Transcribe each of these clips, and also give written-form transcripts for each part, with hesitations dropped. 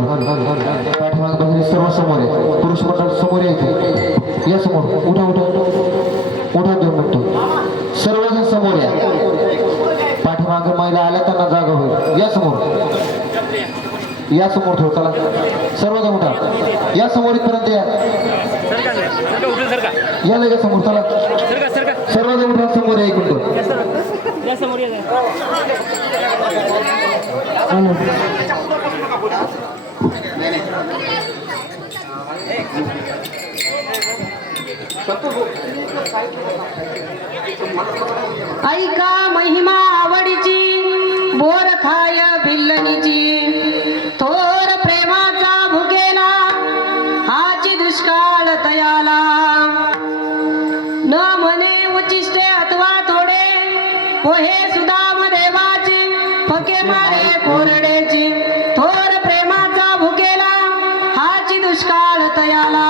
पाठीमाग बघितले सर्व समोर आहे, पुरुष मंडळ समोर येते, या समोर उठा उठा उठा 2 मिनिटं सर्वजण समोर या. पाठीमाग महिला आल्या त्यांना जागा होईल, या समोर या समोर ठेव. चला सर्वजण उठा, या समोर इथपर्यंत या, या लगेच समोर. चला सर्वजण उठा समोर या, 1 मिनिट. ऐका महिमा आवडीची, बोर खाय भिल्लणीची, थोर प्रेमाचा भुकेला हाची दुष्काळ तयाला. न म्हणे उचिष्टे अथवा थोडे, पोहे सुदाम देवाचे, फके मारे कोरडेची, थोर प्रेमाचा भुकेला हाची दुष्काळ तयाला.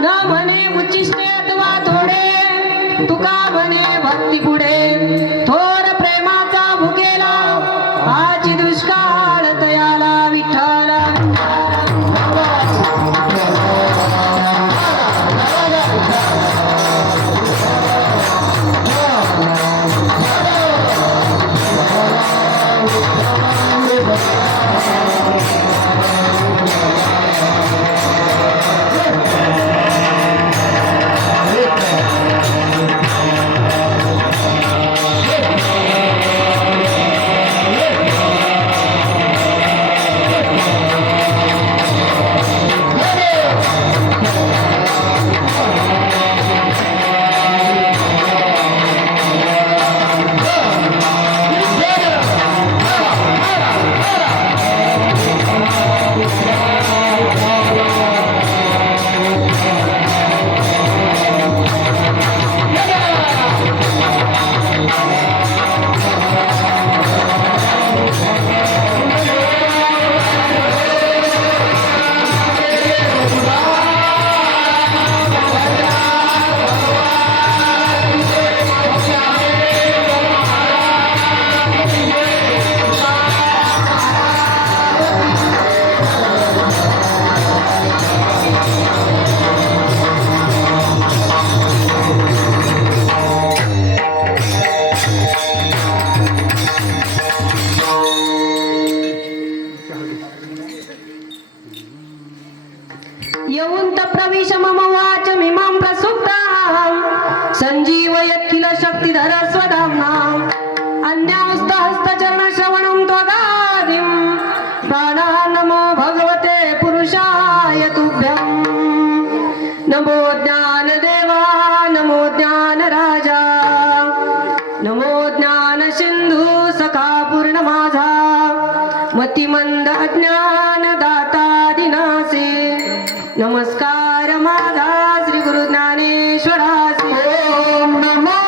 न म्हणे उचिष्टे अथवा थोडे, तुका म्हणे भक्ती पुढे, थोर प्रेमाचा भुकेला हाची दुष्काळ तयाला. विठ्ठल येऊन प्रविश मम वाच मिमां प्रसुप्तां, संजीव यत्किल शक्तिधर स्वधाम्नां. अन्यास्त हस्तचरण श्रवणं त्वगादिं, प्राणः नमो भगवते पुरुषाय तुभ्यं. नमो ज्ञानदेवा नमो ज्ञानराजा, नमो ज्ञान सिंधू सखा पूर्ण माझा. मतिमंद अज्ञान दाता दिनासे, नमस्कार माझा श्री गुरु ज्ञानेश्वरासी. ओम नमो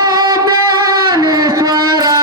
ज्ञानेश्वरा,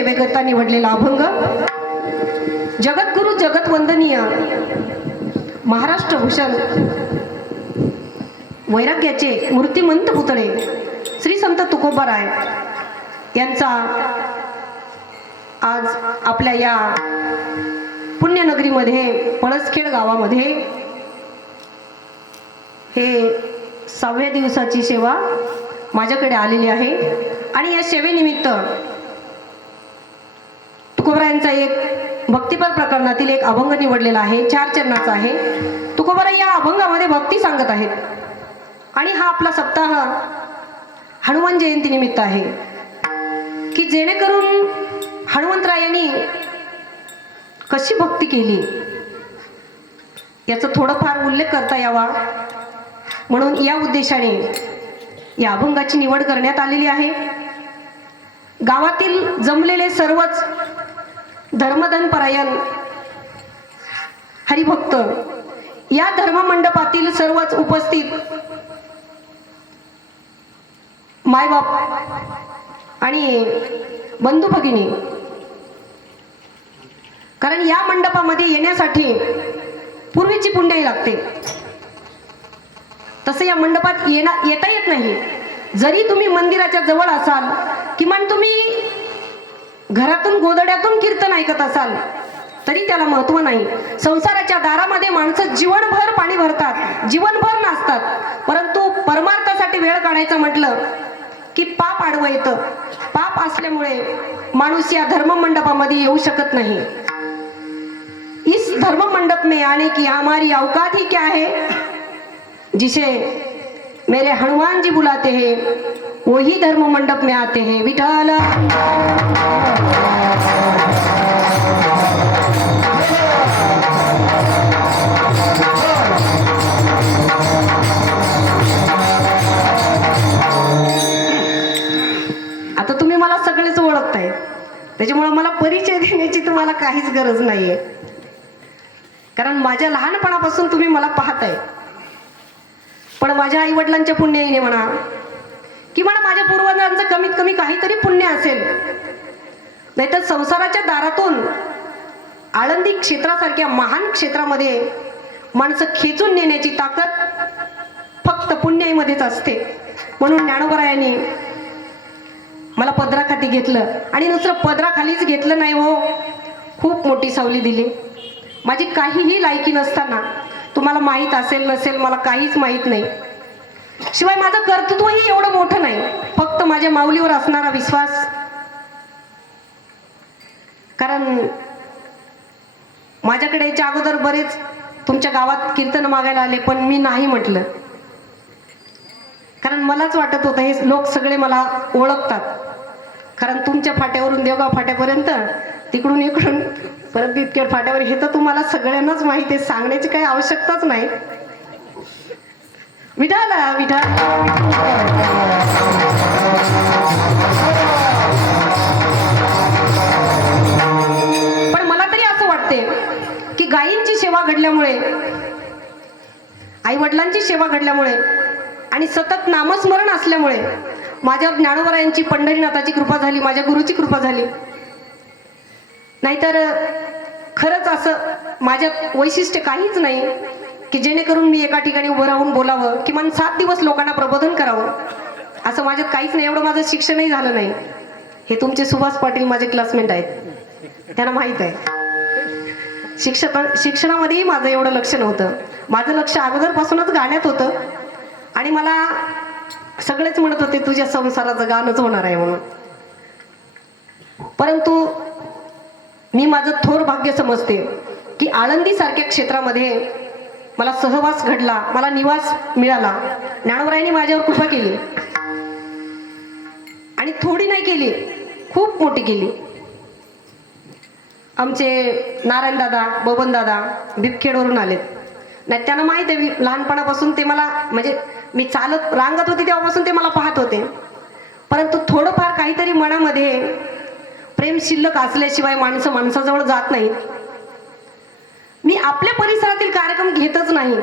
सेवेकरता निवडलेला अभंग जगद्गुरु जगतवंदनीय महाराष्ट्रभूषण वैराग्याचे मूर्तिमंत पुतळे श्री संत तुकोबाराय यांचा आज आपल्या या पुण्यनगरीमध्ये पळसखेड गावामध्ये हे 6व्या दिवसाची सेवा माझ्याकडे आलेली आहे आणि या सेवेनिमित्त तुकोबारायांचा एक भक्तिपर प्रकरणातील एक अभंग निवडलेला आहे 4 चरणाचा आहे. तुकोबाराय या अभंगामध्ये भक्ती सांगत आहेत आणि हा आपला सप्ताह हनुमान जयंती निमित्त आहे की जेणेकरून हनुमंतरायांनी कशी भक्ती केली याचा थोडंफार उल्लेख करता यावा म्हणून या उद्देशाने या अभंगाची निवड करण्यात आलेली आहे. गावातील जमलेले सर्वच धर्मधनपरायण हरिभक्त या धर्ममंडपातील सर्वच उपस्थित मायबाप आणि बंधू भगिनी, कारण या मंडपामध्ये येण्यासाठी पूर्वीची पुण्याई लागते. तसं या मंडपात येता येत नाही. जरी तुम्ही मंदिराच्या जवळ असाल, किमान तुम्ही घरातून गोदड्यातून कीर्तन ऐकत असाल तरी त्याला महत्व नाही. संसाराच्या दारामध्ये माणसं जीवनभर पाणी भरतात, जीवनभर नाचतात, परंतु परमार्थासाठी वेळ काढायचं म्हटलं की पाप आडवं येतं. पाप असल्यामुळे माणूस या धर्म मंडपामध्ये येऊ शकत नहीं. इस धर्म मंडप में आने की हमारी औकात ही क्या है? जिसे मेरे हनुमान जी बुलाते हैं वही धर्म मंडप में आते हैं. विठ्ठल आता तुम्ही मला सगळेच ओळखताय, त्याच्यामुळे मला परिचय देण्याची तुम्हाला काहीच गरज नाहीये, कारण माझ्या लहानपणापासून तुम्ही मला पाहताय. पण माझ्या आई वडिलांच्या पुण्याईने म्हणा किंवा माझ्या पूर्वजांचं कमीत कमी काहीतरी पुण्य असेल, नाहीतर संसाराच्या दारातून आळंदी क्षेत्रासारख्या महान क्षेत्रामध्ये माणसं खेचून नेण्याची ताकद फक्त पुण्याईमध्येच असते. म्हणून ज्ञानोबरायांनी मला पदराखाली घेतलं आणि नुसतं पदराखालीच घेतलं नाही हो, खूप मोठी सावली दिली. माझी काहीही लायकी नसताना, तुम्हाला माहीत असेल नसेल मला काहीच माहीत नाही, शिवाय माझं कर्तृत्वही एवढं मोठं नाही, फक्त माझ्या माऊलीवर असणारा विश्वास. कारण माझ्याकडे याच्या अगोदर बरेच तुमच्या गावात कीर्तन मागायला आले, पण मी नाही म्हटलं, कारण मलाच वाटत होतं हे लोक सगळे मला ओळखतात. कारण तुमच्या फाट्यावरून देवगाव फाट्यापर्यंत, तिकडून इकडून परत इतक्या फाट्यावर, हे तर तुम्हाला सगळ्यांनाच माहिती आहे, सांगण्याची काही आवश्यकताच नाही. विठाल विठाल पण मला तरी असं वाटते की गायींची सेवा घडल्यामुळे, आई वडिलांची सेवा घडल्यामुळे आणि सतत नामस्मरण असल्यामुळे माझ्यावर ज्ञानोबरायांची पंढरीनाथाची कृपा झाली, माझ्या गुरुची कृपा झाली. नाहीतर खरंच असं माझ्यात वैशिष्ट्य काहीच नाही की जेणेकरून मी एका ठिकाणी उभं राहून बोलावं, किमान 7 दिवस लोकांना प्रबोधन करावं, असं माझ्यात काहीच नाही. एवढं माझं शिक्षणही झालं नाही. हे तुमचे सुभाष पाटील माझे क्लासमेट आहेत, त्यांना माहीत आहे. शिक्षणामध्येही माझं एवढं लक्ष नव्हतं. माझं लक्ष अगोदरपासूनच गाण्यात होतं आणि मला सगळेच म्हणत होते तुझ्या संसाराचं गाणंच होणार आहे म्हणून. परंतु मी माझं थोर भाग्य समजते की आळंदी सारख्या क्षेत्रामध्ये मला सहवास घडला, मला निवास मिळाला. ज्ञानोबरायांनी माझ्यावर कृपा केली आणि थोडी नाही केली, खूप मोठी केली. आमचे नारायण दादा, बबन दादा बिबखेडवरून आलेत. नाही त्यांना माहित आहे, लहानपणापासून ते मला, म्हणजे मी चालत रांगत होती तेव्हापासून ते मला पाहत होते. परंतु थोडंफार काहीतरी मनामध्ये प्रेम शिल्लक असल्याशिवाय माणसं माणसाजवळ जात नाही. मी आपल्या परिसरातील कार्यक्रम घेतच नाही.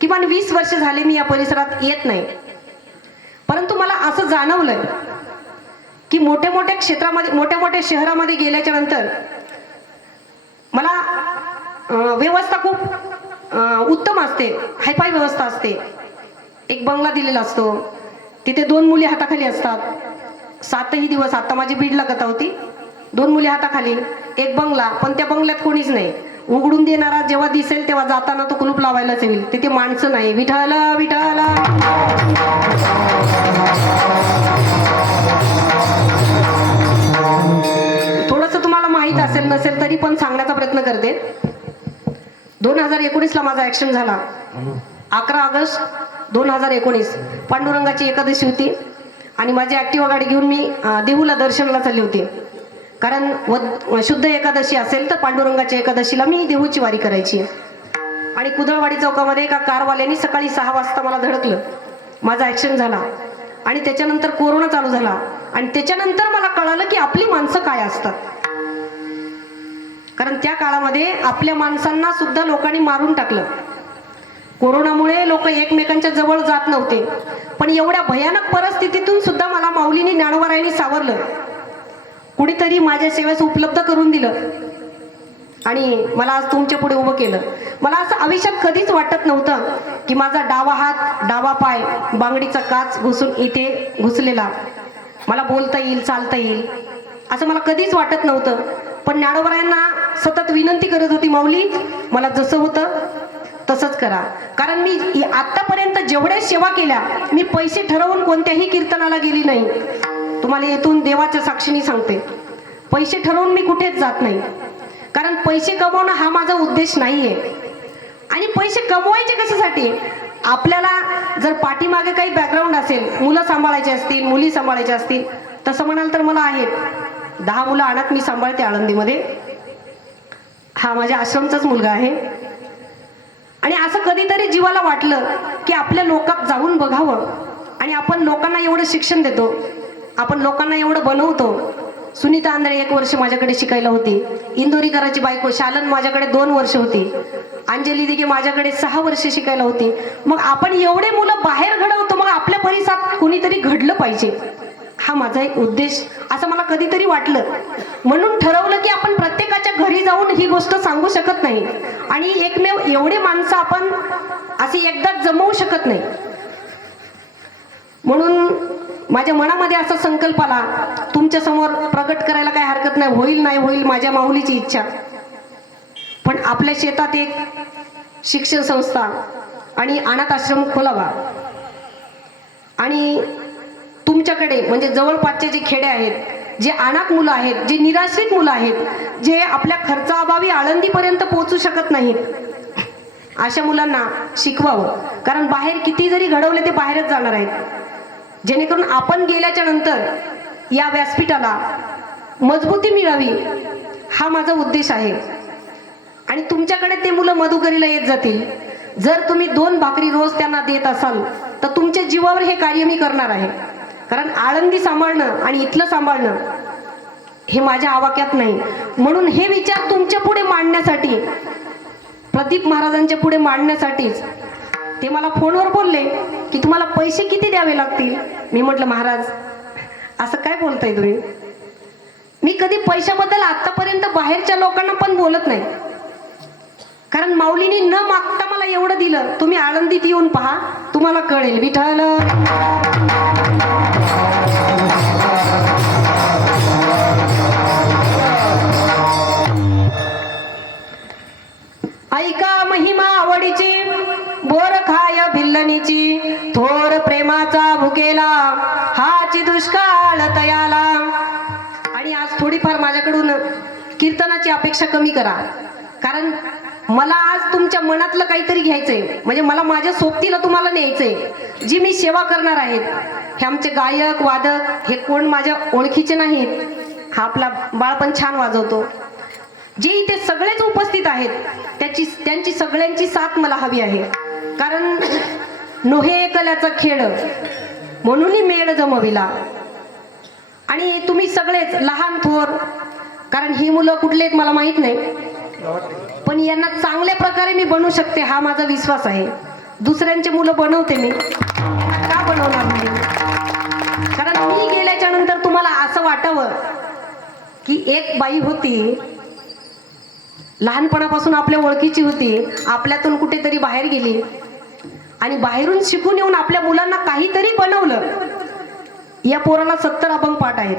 किमान 20 वर्ष झाले मी या परिसरात येत नाही. परंतु मला असं जाणवलंय की मोठ्या मोठ्या क्षेत्रामध्ये मोठ्या मोठ्या शहरामध्ये गेल्याच्या नंतर मला व्यवस्था खूप उत्तम असते, हायफाय व्यवस्था असते. एक बंगला दिलेला असतो, तिथे 2 मुली हाताखाली असतात. 7ही दिवस, आता माझी बीडला कथा होती, 2 मुली हाताखाली, एक बंगला, पण त्या बंगल्यात कोणीच नाही. उघडून देणारा जेव्हा दिसेल तेव्हा जाताना तो कुलूप लावायलाच येईल. तिथे माणसं नाही. विठाला विठाला. थोडस तुम्हाला माहित असेल नसेल तरी पण सांगण्याचा प्रयत्न करते. 2019ला माझा ऍक्शन झाला. 11 ऑगस्ट 2019 पांडुरंगाची एकादशी होती आणि माझी ऍक्टिवा गाडी घेऊन मी देहूला दर्शनाला चालली होती. कारण शुद्ध एकादशी असेल तर पांडुरंगाच्या एकादशीला मी देहूची वारी करायची. आणि कुदळवाडी चौकामध्ये एका कारवाल्याने सकाळी 6 वाजता मला धडकलं. माझा ऍक्शन झाला आणि त्याच्यानंतर कोरोना चालू झाला आणि त्याच्यानंतर मला कळालं की आपली माणसं काय असतात. कारण त्या काळामध्ये आपल्या माणसांना सुद्धा लोकांनी मारून टाकलं. कोरोनामुळे लोक एकमेकांच्या जवळ जात नव्हते, पण एवढ्या भयानक परिस्थितीतून सुद्धा मला माऊलीने ज्ञानोबारायांनी सावरलं. कुणीतरी माझ्या सेवेस उपलब्ध करून दिलं आणि मला आज तुमच्या पुढे उभं केलं. मला असं आयुष्यात कधीच वाटत नव्हतं की माझा डावा हात डावा पाय बांगडीचा काच घुसून इथे घुसलेला, मला बोलता येईल चालता येईल असं मला कधीच वाटत नव्हतं. पण ज्ञानोबारायांना सतत विनंती करत होती, माऊली मला जसं होतं तसंच करा. कारण मी आतापर्यंत जेवढ्या सेवा केल्या मी पैसे ठरवून कोणत्याही कीर्तनाला गेली नाही. तुम्हाला येथून देवाच्या साक्षीने सांगते, पैसे ठरवून मी कुठेच जात नाही. कारण पैसे कमवणं हा माझा उद्देश नाहीये. आणि पैसे कमवायचे कशासाठी? आपल्याला जर पाठीमागे काही बॅकग्राऊंड असेल, मुलं सांभाळायची असतील, मुली सांभाळायच्या असतील, तसं म्हणाल तर मला आहेत. 10 मुलं अनाथ मी सांभाळते आळंदीमध्ये. हा माझ्या आश्रमचाच मुलगा आहे. आणि असं कधीतरी जीवाला वाटलं की आपल्या लोकात जाऊन बघावं. आणि आपण लोकांना एवढं शिक्षण देतो, आपण लोकांना एवढं बनवतो. सुनीता आंधळे 1 वर्ष माझ्याकडे शिकायला होती. इंदोरीकराची बायको शालन माझ्याकडे 2 वर्ष होती. अंजली दिघे माझ्याकडे 6 वर्ष शिकायला होती. मग आपण एवढे मुलं बाहेर घडवतो, मग आपल्या परिसरात कुणीतरी घडलं पाहिजे, हा माझा एक उद्देश असं मला कधीतरी वाटलं. म्हणून ठरवलं की आपण प्रत्येकाच्या घरी जाऊन ही गोष्ट सांगू शकत नाही आणि एकमेव एवढे माणसं आपण अशी एकदाच जमवू शकत नाही. म्हणून माझ्या मनामध्ये असा संकल्प आला, तुमच्या समोर प्रगट करायला काही हरकत नाही. होईल नाही होईल माझ्या माऊलीची इच्छा. पण आपल्या शेतात एक शिक्षण संस्था आणि अनाथ आश्रम खोलावा. आणि तुमच्याकडे म्हणजे जवळपासचे जे खेडे आहेत, जे अनाथ मुलं आहेत, जे निराश्रित मुलं आहेत, जे आपल्या खर्चाअभावी आळंदीपर्यंत पोहोचू शकत नाहीत, अशा मुलांना शिकवावं. कारण बाहेर किती जरी घडवले ते बाहेरच जाणार आहेत. जेणेकरून आपण गेल्याच्या नंतर या व्यासपीठाला मजबूती मिळावी, हा माझा उद्देश आहे. आणि तुमच्याकडे ते मुलं मधुकरीला येत जातील. जर तुम्ही 2 भाकरी रोज त्यांना देत असाल तर तुमच्या जीवावर हे कार्य मी करणार आहे. कारण आळंदी सांभाळणं आणि इथलं सांभाळणं हे माझ्या आवाक्यात नाही. म्हणून हे विचार तुमच्या पुढे मांडण्यासाठी, प्रदीप महाराजांच्या पुढे मांडण्यासाठीच ते मला फोनवर बोलले की तुम्हाला पैसे किती द्यावे लागतील. मी म्हटलं, महाराज असं काय बोलताय तुम्ही? मी कधी पैशाबद्दल आतापर्यंत बाहेरच्या लोकांना पण बोलत नाही. कारण माऊलीने न मागता मला एवढं दिलं. तुम्ही आळंदीत येऊन पहा, तुम्हाला कळेल. विठ्ठल ऐका महिमा आवडीची, बोर खाय भिल्लनीची, थोर प्रेमाचा भुकेला, हाची दुष्काळ तयाला. आणि आज थोडीफार माझ्याकडून कीर्तनाची अपेक्षा कमी करा. कारण मला आज तुमच्या मनातलं काहीतरी घ्यायचंय. म्हणजे मला माझ्या सोबतीला तुम्हाला न्यायचंय. जी मी सेवा करणार आहेत, हे आमचे गायक वादक हे कोण माझ्या ओळखीचे नाहीत. हा आपला बाळ पण छान वाजवतो. जे इथे सगळेच उपस्थित आहेत त्यांची सगळ्यांची साथ मला हवी आहे. कारण नोहे कल्याचा खेळ म्हणून मेळ जमविला. आणि तुम्ही सगळेच लहान थोर, कारण ही मुलं कुठले आहेत मला माहित नाही, पण यांना चांगल्या प्रकारे मी बनवू शकते हा माझा विश्वास आहे. दुसऱ्यांचे मुलं बनवते मी, का बनवणार नाही? कारण मी गेल्याच्या नंतर तुम्हाला असं वाटावं की एक बाई होती, लहानपणापासून आपल्या ओळखीची होती, आपल्यातून कुठेतरी बाहेर गेली आणि बाहेरून शिकून येऊन आपल्या मुलांना काहीतरी बनवलं. या पोराला 70 अभंग पाठ आहेत,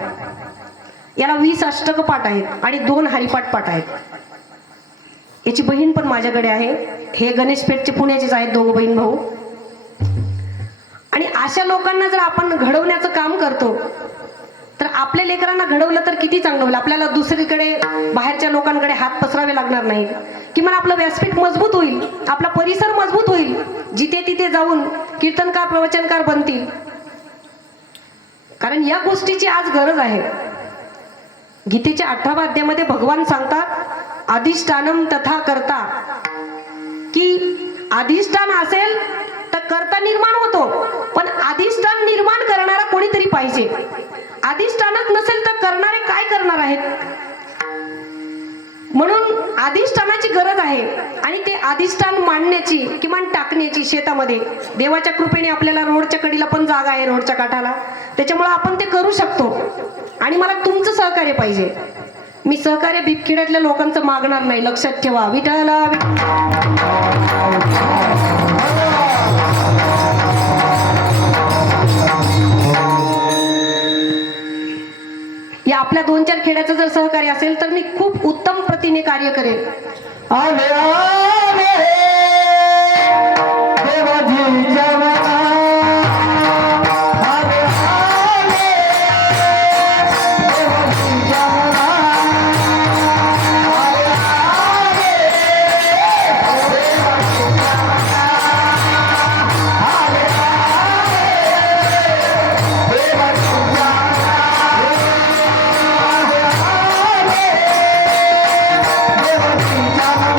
याला 20 अष्टक पाठ आहेत आणि 2 हरिपाठ पाठ आहेत. याची बहीण पण माझ्याकडे आहे. हे गणेश पेठचे पुण्याचेच आहेत, दोघं बहीण भाऊ. आणि अशा लोकांना जर आपण घडवण्याचं काम करतो तर आपल्या लेकरांना घडवलं तर किती चांगलं होईल. आपल्याला दुसरीकडे बाहेरच्या लोकांकडे हात पसरावे लागणार नाही. किमान आपलं व्यासपीठ मजबूत होईल, आपला परिसर मजबूत होईल. जिथे तिथे जाऊन कीर्तनकार प्रवचनकार बनतील. कारण या गोष्टीची आज गरज आहे. गीतेच्या 18व्या अध्यायामध्ये भगवान सांगतात अधिष्ठानम तथा करता, की अधिष्ठान असेल तर कर्ता निर्माण होतो, पण अधिष्ठान निर्माण करणारा कोणीतरी पाहिजे. अधिष्ठानच नसेल तर करणारे काय करणार आहेत. म्हणून अधिष्ठानाची गरज आहे आणि ते अधिष्ठान मांडण्याची किमान टाकण्याची शेतामध्ये देवाच्या कृपेने आपल्याला रोडच्या कडीला पण जागा आहे, रोडच्या काठाला. त्याच्यामुळे आपण ते करू शकतो आणि मला तुमचं सहकार्य पाहिजे. मी सहकार्य भिपखेड्यातल्या लोकांचं मागणार नाही, लक्षात ठेवा. विठ्ठला या आपल्या 2-4 खेड्याचं जर सहकार्य असेल तर मी खूप उत्तम प्रतीने कार्य करेन. आले आले देवाजी जवाना, आले आले देवाजी जवाना, आले आले देवाजी जवाना, आले आले देवाजी जवाना.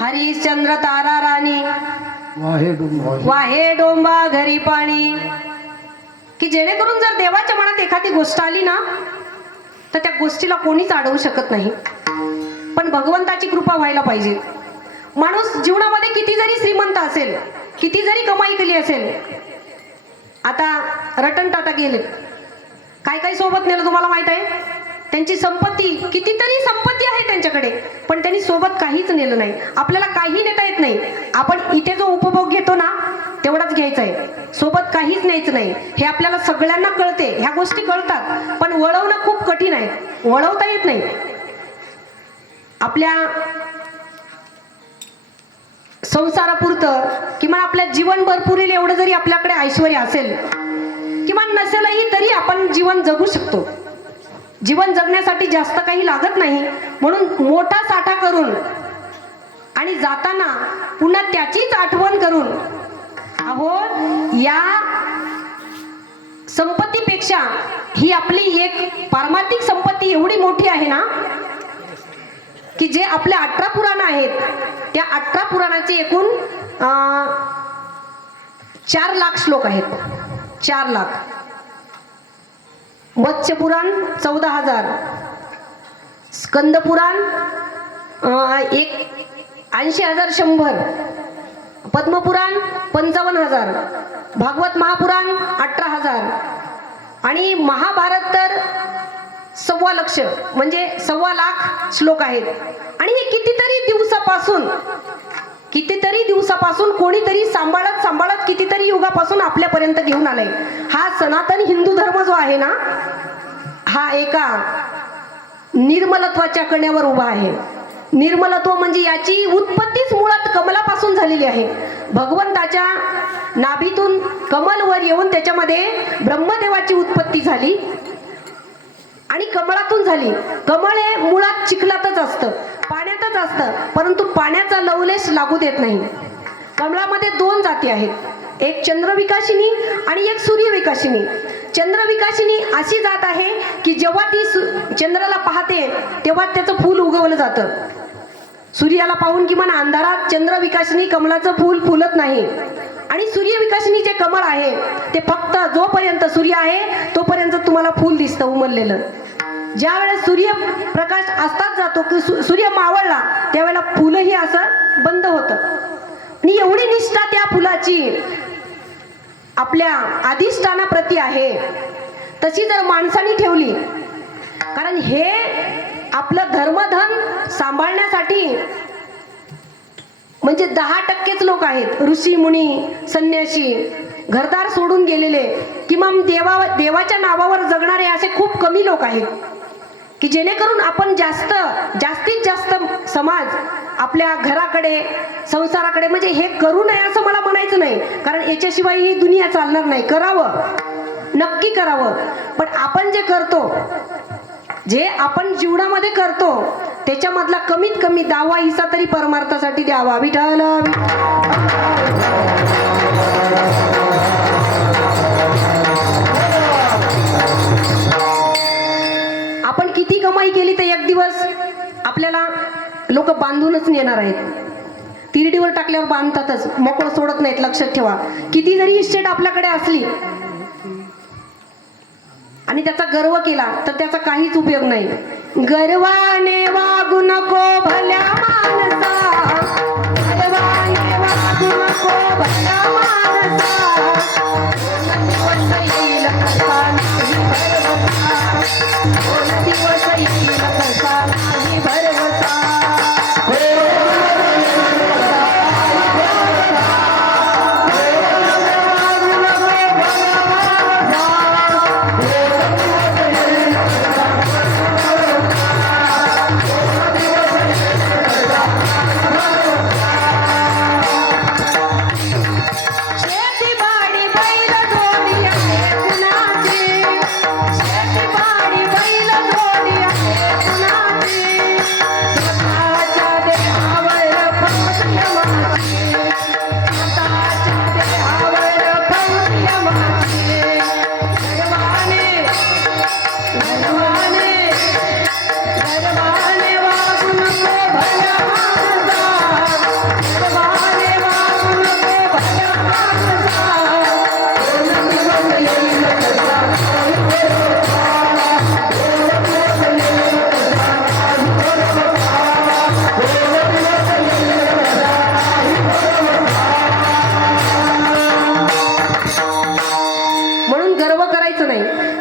हरिश्चंद्र तारा राणी वाहे डोंबा घरी पाणी. की जेणेकरून जर देवाच्या मनात एखादी गोष्ट आली ना तर त्या गोष्टीला कोणीच अडवू शकत नाही. पण भगवंताची कृपा व्हायला पाहिजे. माणूस जीवनामध्ये किती जरी श्रीमंत असेल, किती जरी कमाई केली असेल, आता रतन टाटा गेले, काय काय सोबत नेलं तुम्हाला माहित आहे. त्यांची संपत्ती, कितीतरी संपत्ती आहे त्यांच्याकडे, पण त्यांनी सोबत काहीच नेलं नाही. आपल्याला काही नेता येत नाही. आपण इथे जो उपभोग घेतो ना तेवढाच घ्यायचा आहे, सोबत काहीच न्यायचं नाही. हे आपल्याला सगळ्यांना कळते, ह्या गोष्टी कळतात, पण वळवणं खूप कठीण आहे, वळवता येत नाही. आपल्या संसारापुरतं किंवा आपल्या जीवनभर पुरेल एवढं जरी आपल्याकडे ऐश्वर असेल किंवा नसेलही तरी आपण जीवन जगू शकतो. जीवन जगण्यासाठी जास्त काही लागत नाही. म्हणून मोठा साठा करून आणि जाताना पुन्हा त्याचीच आठवण करून, अहो या संपत्तीपेक्षा ही आपली एक पारमार्थिक संपत्ती एवढी मोठी आहे ना की जे आपल्या 18 पुराण आहेत त्या 18 पुराणाचे एकूण 4 लाख श्लोक आहेत. 4 लाख. मत्स्य पुराण 14,000, स्कंद पुराण 80,100, पद्मपुराण 55,000, भागवत महापुराण 18,000, आणि महाभारत तर 1.25 लक्ष म्हणजे 1.25 लाख श्लोक आहेत. आणि हे कितीतरी दिवसापासून कोणीतरी सांभाळत सांभाळत कितीतरी युगापासून आपल्यापर्यंत घेऊन आलंय. हा सनातन हिंदू धर्म जो आहे ना, हा एका निर्मलत्वाच्या कण्यावर उभा आहे. निर्मलत्व म्हणजे याची उत्पत्तीच मुळात कमलापासून झालेली आहे. भगवंताच्या नाभीतून कमलवर येऊन त्याच्यामध्ये ब्रह्मदेवाची उत्पत्ती झाली आणि कमळातून झाली. कमळ हे मुळात चिखलातच असतं, पाण्यातच असतं, परंतु पाण्याचा लवलेश लागू देत नाही. कमळामध्ये 2 जाती आहेत, एक चंद्रविकाशिनी आणि एक सूर्यविकाशिनी. चंद्रविकाशिनी अशी जात आहे की जेव्हा ती चंद्राला पाहते तेव्हा त्याचं फूल उगवलं जातं. सूर्याला पाहून किमान अंधारात चंद्रविकाशिनी कमळाचं फूल फुलत नाही. आणि सूर्यविकाशिनी जे कमळ आहे ते फक्त जोपर्यंत सूर्य आहे तोपर्यंत तुम्हाला फूल दिसतं उमललेलं. ज्या वेळेस सूर्यप्रकाश अस्तात जातो की सूर्य मावळला त्यावेळेला फुलंही असं बंद होतं. आणि एवढी निष्ठा त्या फुलाची आपल्या अधिष्ठानाप्रती आहे, तशी जर माणसाने ठेवली, कारण हे आपलं धर्मधन सांभाळण्यासाठी म्हणजे 10%च लोक आहेत, ऋषी मुनी संन्यासी घरदार सोडून गेलेले किंवा देवाच्या नावावर जगणारे असे खूप कमी लोक आहेत की जेणेकरून आपण जास्तीत जास्त समाज आपल्या घराकडे संसाराकडे म्हणजे हे करू नये असं मला म्हणायचं नाही, कारण याच्याशिवाय ही दुनिया चालणार नाही. करावं, नक्की करावं, पण आपण जे करतो, जे आपण जीवनामध्ये करतो त्याच्यामधला कमीत कमी 10वा हिस्सा तरी परमार्थासाठी द्यावा. विठ्ठल आपण किती कमाई केली तर एक दिवस आपल्याला लोक बांधूनच नेणार आहेत. तिरडीवर टाकल्यावर बांधतातच, मोकळं सोडत नाहीत. लक्षात ठेवा, किती जरी इस्टेट आपल्याकडे असली आणि त्याचा गर्व केला तर त्याचा काहीच उपयोग नाही. गर्वाने वागू नको भल्या माणसा, गर्वाने वागू नको भल्या माणसा, दिवस येईल कसा नाही भरवसा, दिवस येईल कसा नाही भरवसा.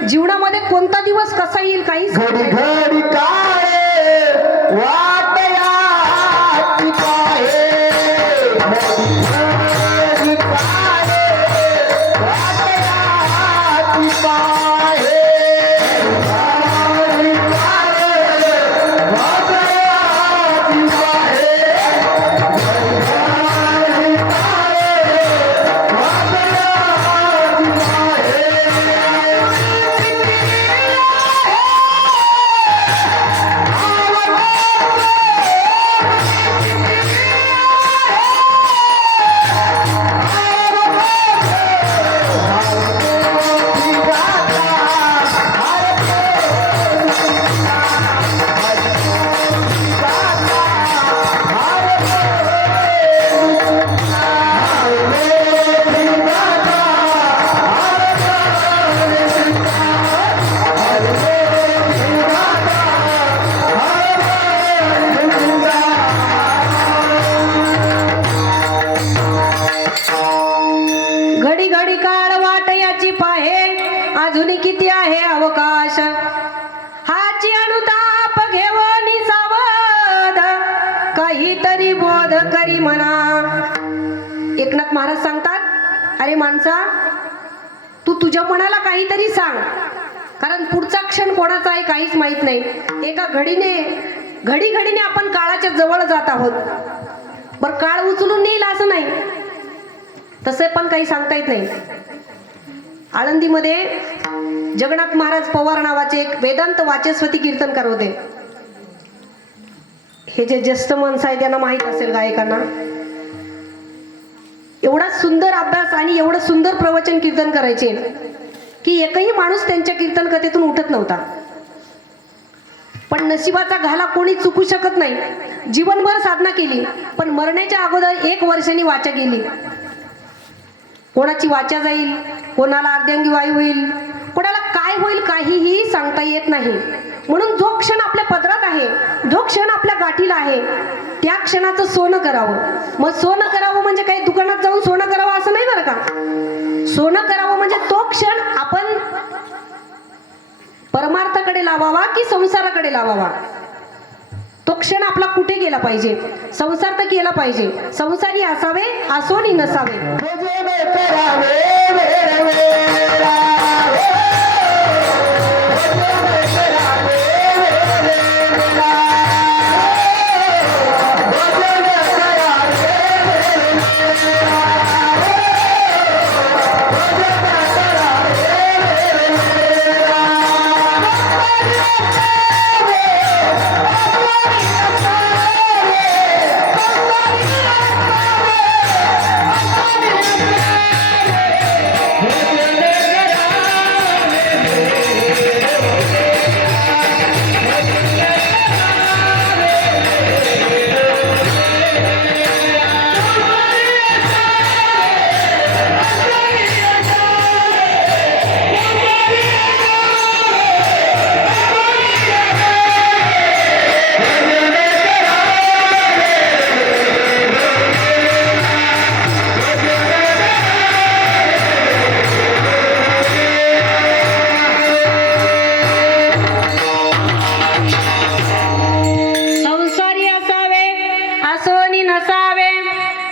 जीवनामध्ये कोणता दिवस कसा येईल काही घडी घडी काळे वाट याची पाहे, घडी घडी काळे वाट याची पाहे, घडी काळे वाट याची पाहे, घडी घडी काळे वाट याची पाहे. किती आहे अवकाश, हाची अनुताप घेवनी सावध, काहीतरी बोध करी म्हणा. एकनाथ महाराज सांगतात, अरे माणसा, तू तुझ्या मनाला काहीतरी सांग, कारण पुढचा क्षण कोणाचा आहे काहीच माहित नाही. एका घडीने आपण काळाच्या जवळ जात आहोत. बरं, काळ उचलून नेईल असं नाही, तसे पण काही सांगता येत नाही. आळंदीमध्ये जगन्नाथ महाराज पवार नावाचे एक वेदांत वाचस्पती कीर्तनकार होते. हे जे ज्येष्ठ माणसं आहे त्यांना माहित असेल, गायकांना. एवढा सुंदर अभ्यास आणि एवढं सुंदर प्रवचन कीर्तन करायचे की एकही माणूस त्यांच्या कीर्तन कथेतून उठत नव्हता. पण नशिबाचा घाला कोणी चुकू शकत नाही. जीवनभर साधना केली, पण मरण्याच्या अगोदर 1 वर्षांनी वाचा गेली. कोणाची वाचा जाईल, कोणाला अर्ध्यांगी वायू होईल, कोणाला काय होईल काहीही सांगता येत नाही. म्हणून जो क्षण आपल्या पदरात आहे, जो क्षण आपल्या गाठीला आहे, त्या क्षणाचं सोनं करावं. मग सोनं करावं म्हणजे काही दुकानात जाऊन सोनं करावं असं नाही बरं का. सोनं करावं म्हणजे तो क्षण आपण परमार्थाकडे लावावा की संसाराकडे लावावा. तो क्षण आपला कुठे गेला पाहिजे. संसार तर केला पाहिजे, संसारी असावे असोनी नसावे.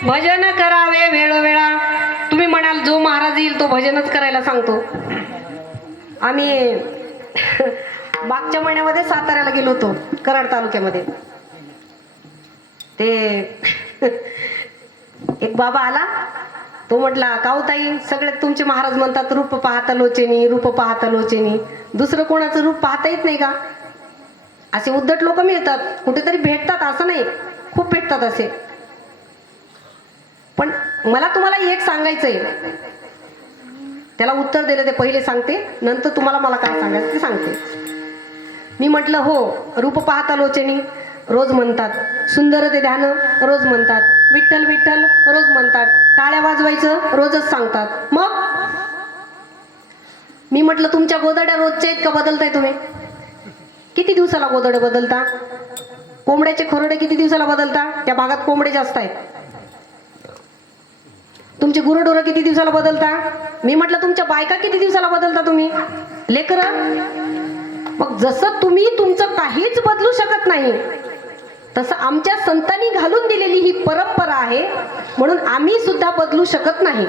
भजन करावे वेळोवेळा. तुम्ही म्हणाल जो महाराज येईल तो भजनच करायला सांगतो. आम्ही मागच्या महिन्यामध्ये साताऱ्याला गेलो होतो, कराड तालुक्यामध्ये. ते एक बाबा आला, तो म्हटला, काऊताई सगळे तुमचे महाराज म्हणतात रूप पाहता लोचेनी, रूप पाहता लोचेनी, दुसरं कोणाचं रूप पाहता येत नाही का. असे उद्धट लोक मिळतात, कुठेतरी भेटतात असं नाही, खूप भेटतात असे. पण मला तुम्हाला एक सांगायचंय. त्याला उत्तर दिलं ते पहिले सांगते, नंतर तुम्हाला मला काय सांगायचं ते सांगते. मी म्हटलं, हो, रूप पाहता लोचनी रोज म्हणतात, सुंदर ते ध्यान रोज म्हणतात, विठ्ठल विठ्ठल रोज म्हणतात, टाळ्या वाजवायचं रोजच सांगतात. मग मी म्हटलं, तुमच्या गोदड्या रोजच्या आहेत का बदलताय तुम्ही? किती दिवसाला गोदडे बदलता? कोंबड्याचे खोरडे किती दिवसाला बदलता? त्या भागात कोंबडे जास्त आहेत. तुमचे गुरंढोरं किती दिवसाला बदलता? मी म्हटलं, तुमच्या बायका किती दिवसाला बदलता तुम्ही? लेकरं? मग जसं तुम्ही तुमचं काहीच बदलू शकत नाही, तसं आमच्या संतांनी घालून दिलेली ही परंपरा आहे, म्हणून आम्ही सुद्धा बदलू शकत नाही.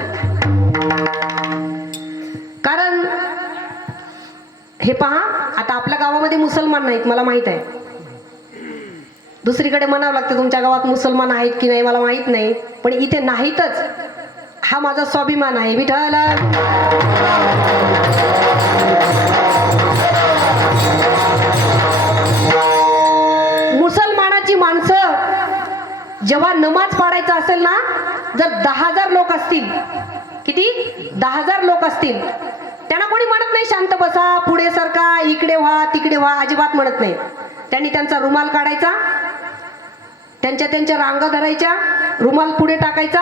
कारण हे पहा, आता आपल्या गावामध्ये मुसलमान नाहीत, मला माहित आहे. दुसरीकडे म्हणावं लागतं तुमच्या गावात मुसलमान आहेत की नाही मला माहित नाही, पण इथे नाहीतच. हा माझा स्वाभिमान आहे. विठ्ठल मुसलमानाची माणसं जेव्हा नमाज पाडायचं असेल ना, जर 10,000 लोक असतील, किती 10,000 लोक असतील, त्यांना कोणी म्हणत नाही शांत बसा, पुढे सरका, इकडे व्हा, तिकडे व्हा, अजिबात म्हणत नाही. त्यांनी त्यांचा रुमाल काढायचा, त्यांच्या रांगा धरायच्या, रुमाल पुढे टाकायचा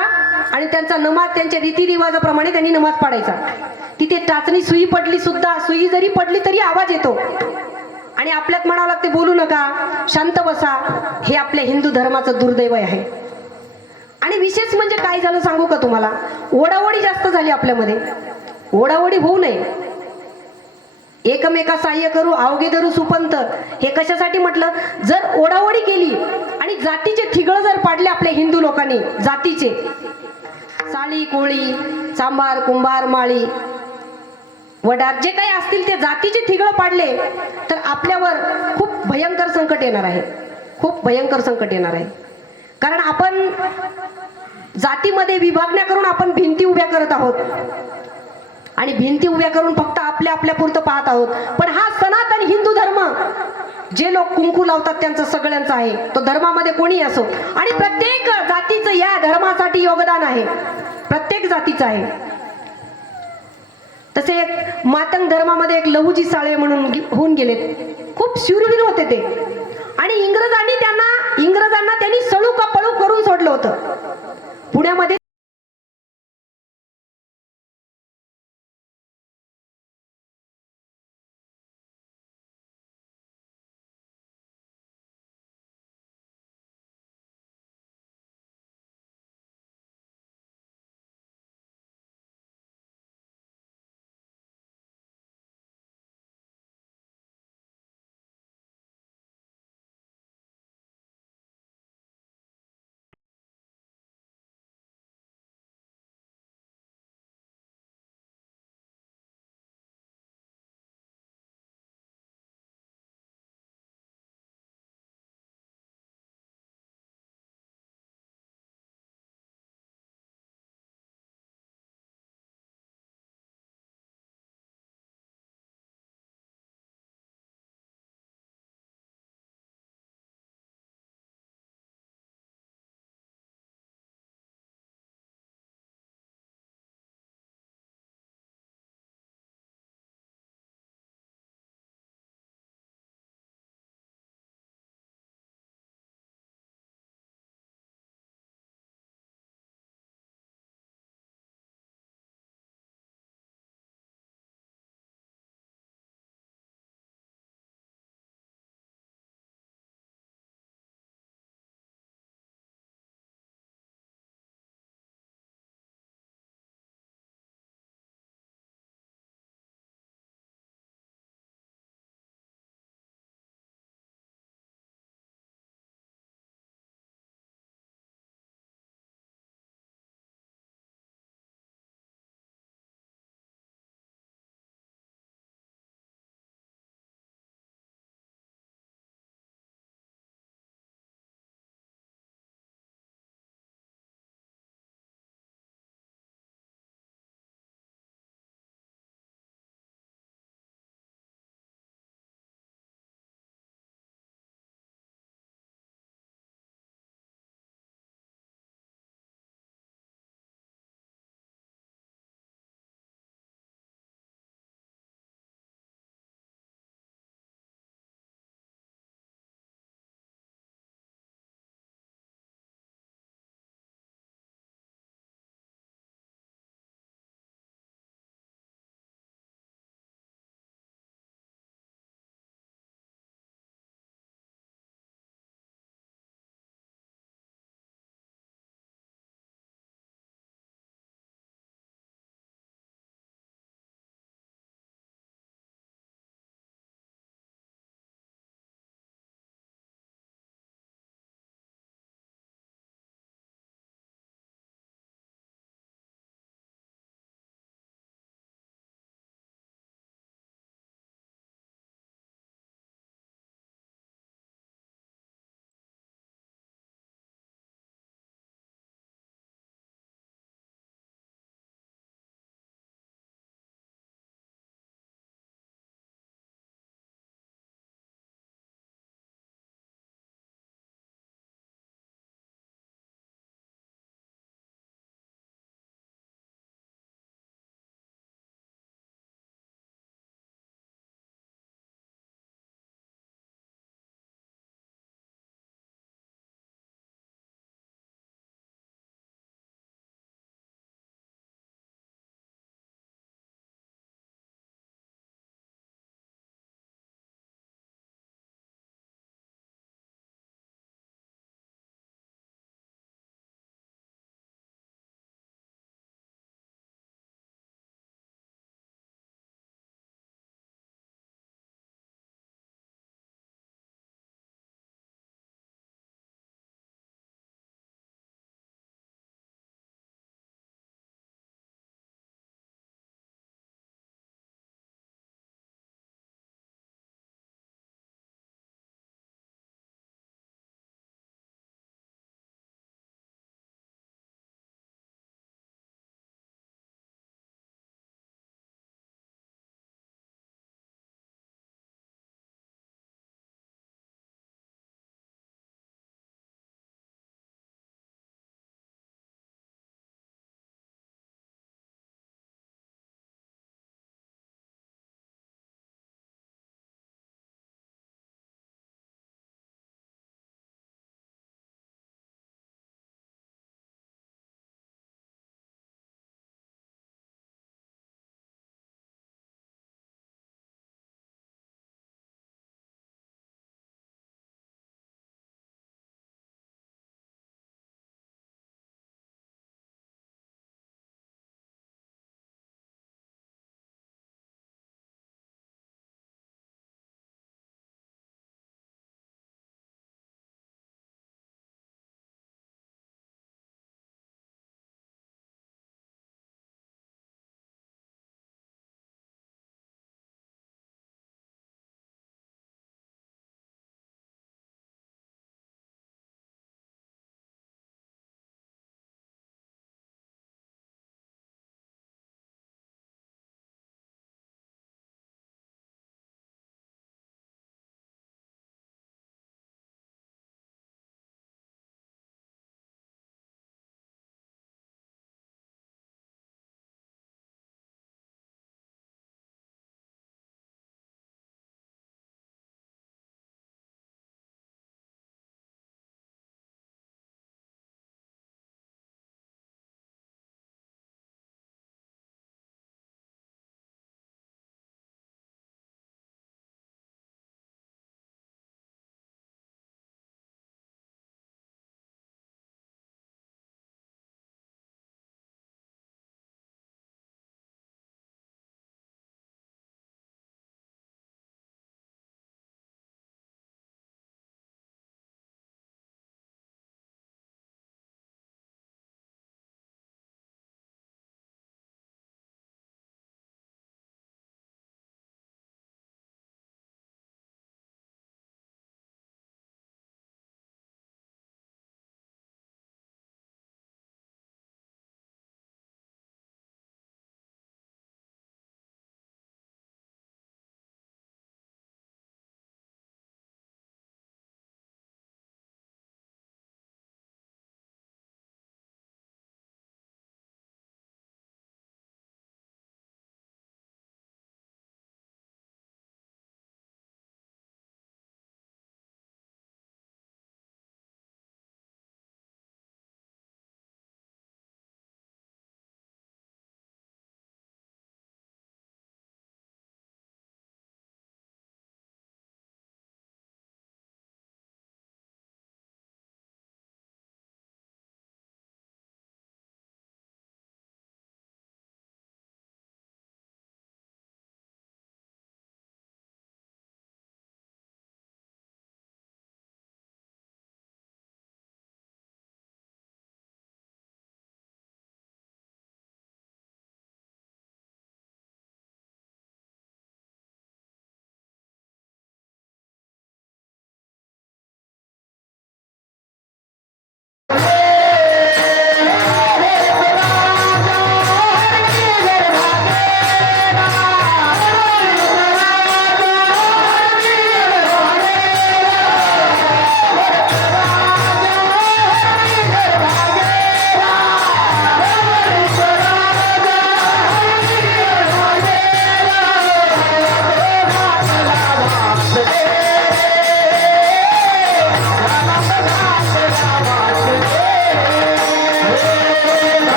आणि त्यांचा नमाज त्यांच्या रीतिरिवाजाप्रमाणे त्यांनी नमाज पाडायचा. तिथे टाचणी सुई पडली सुद्धा, सुई जरी पडली तरी आवाज येतो आणि आपल्यात म्हणावं लागते बोलू नका, शांत बसा. हे आपल्या हिंदू धर्माचं दुर्दैव आहे. आणि विशेष म्हणजे काय झालं सांगू का तुम्हाला? ओढाओढी जास्त झाली आपल्यामध्ये. ओढाओढी होऊ नये. एकमेका सहाय्य करू अवघे धरू सुपंत. हे कशासाठी म्हटलं? जर ओढाओढी केली आणि जातीचे थिगळ जर पाडले आपल्या हिंदू लोकांनी, जातीचे साळी कोळी चांभार कुंभार माळी वडार जे काही असतील ते जातीचे थिगळ पाडले तर आपल्यावर खूप भयंकर संकट येणार आहे. खूप भयंकर संकट येणार आहे. कारण आपण जातीमध्ये विभागण्या करून आपण भिंती उभ्या करत आहोत आणि भिंती उभ्या करून फक्त आपल्या पुरतं पाहत आहोत. पण हा सनातन हिंदू धर्म जे लोक कुंकू लावतात त्यांचं सगळ्यांचं आहे. तो धर्मामध्ये कोणी असो आणि प्रत्येक जातीचं या धर्मासाठी योगदान आहे. प्रत्येक जातीचं आहे. तसे एक मातंग धर्मामध्ये एक लहुजी साळवे म्हणून होऊन गेले. खूप शूरवीर होते ते आणि इंग्रजांना त्यांनी सळू का पळू करून सोडलं होतं. पुण्यामध्ये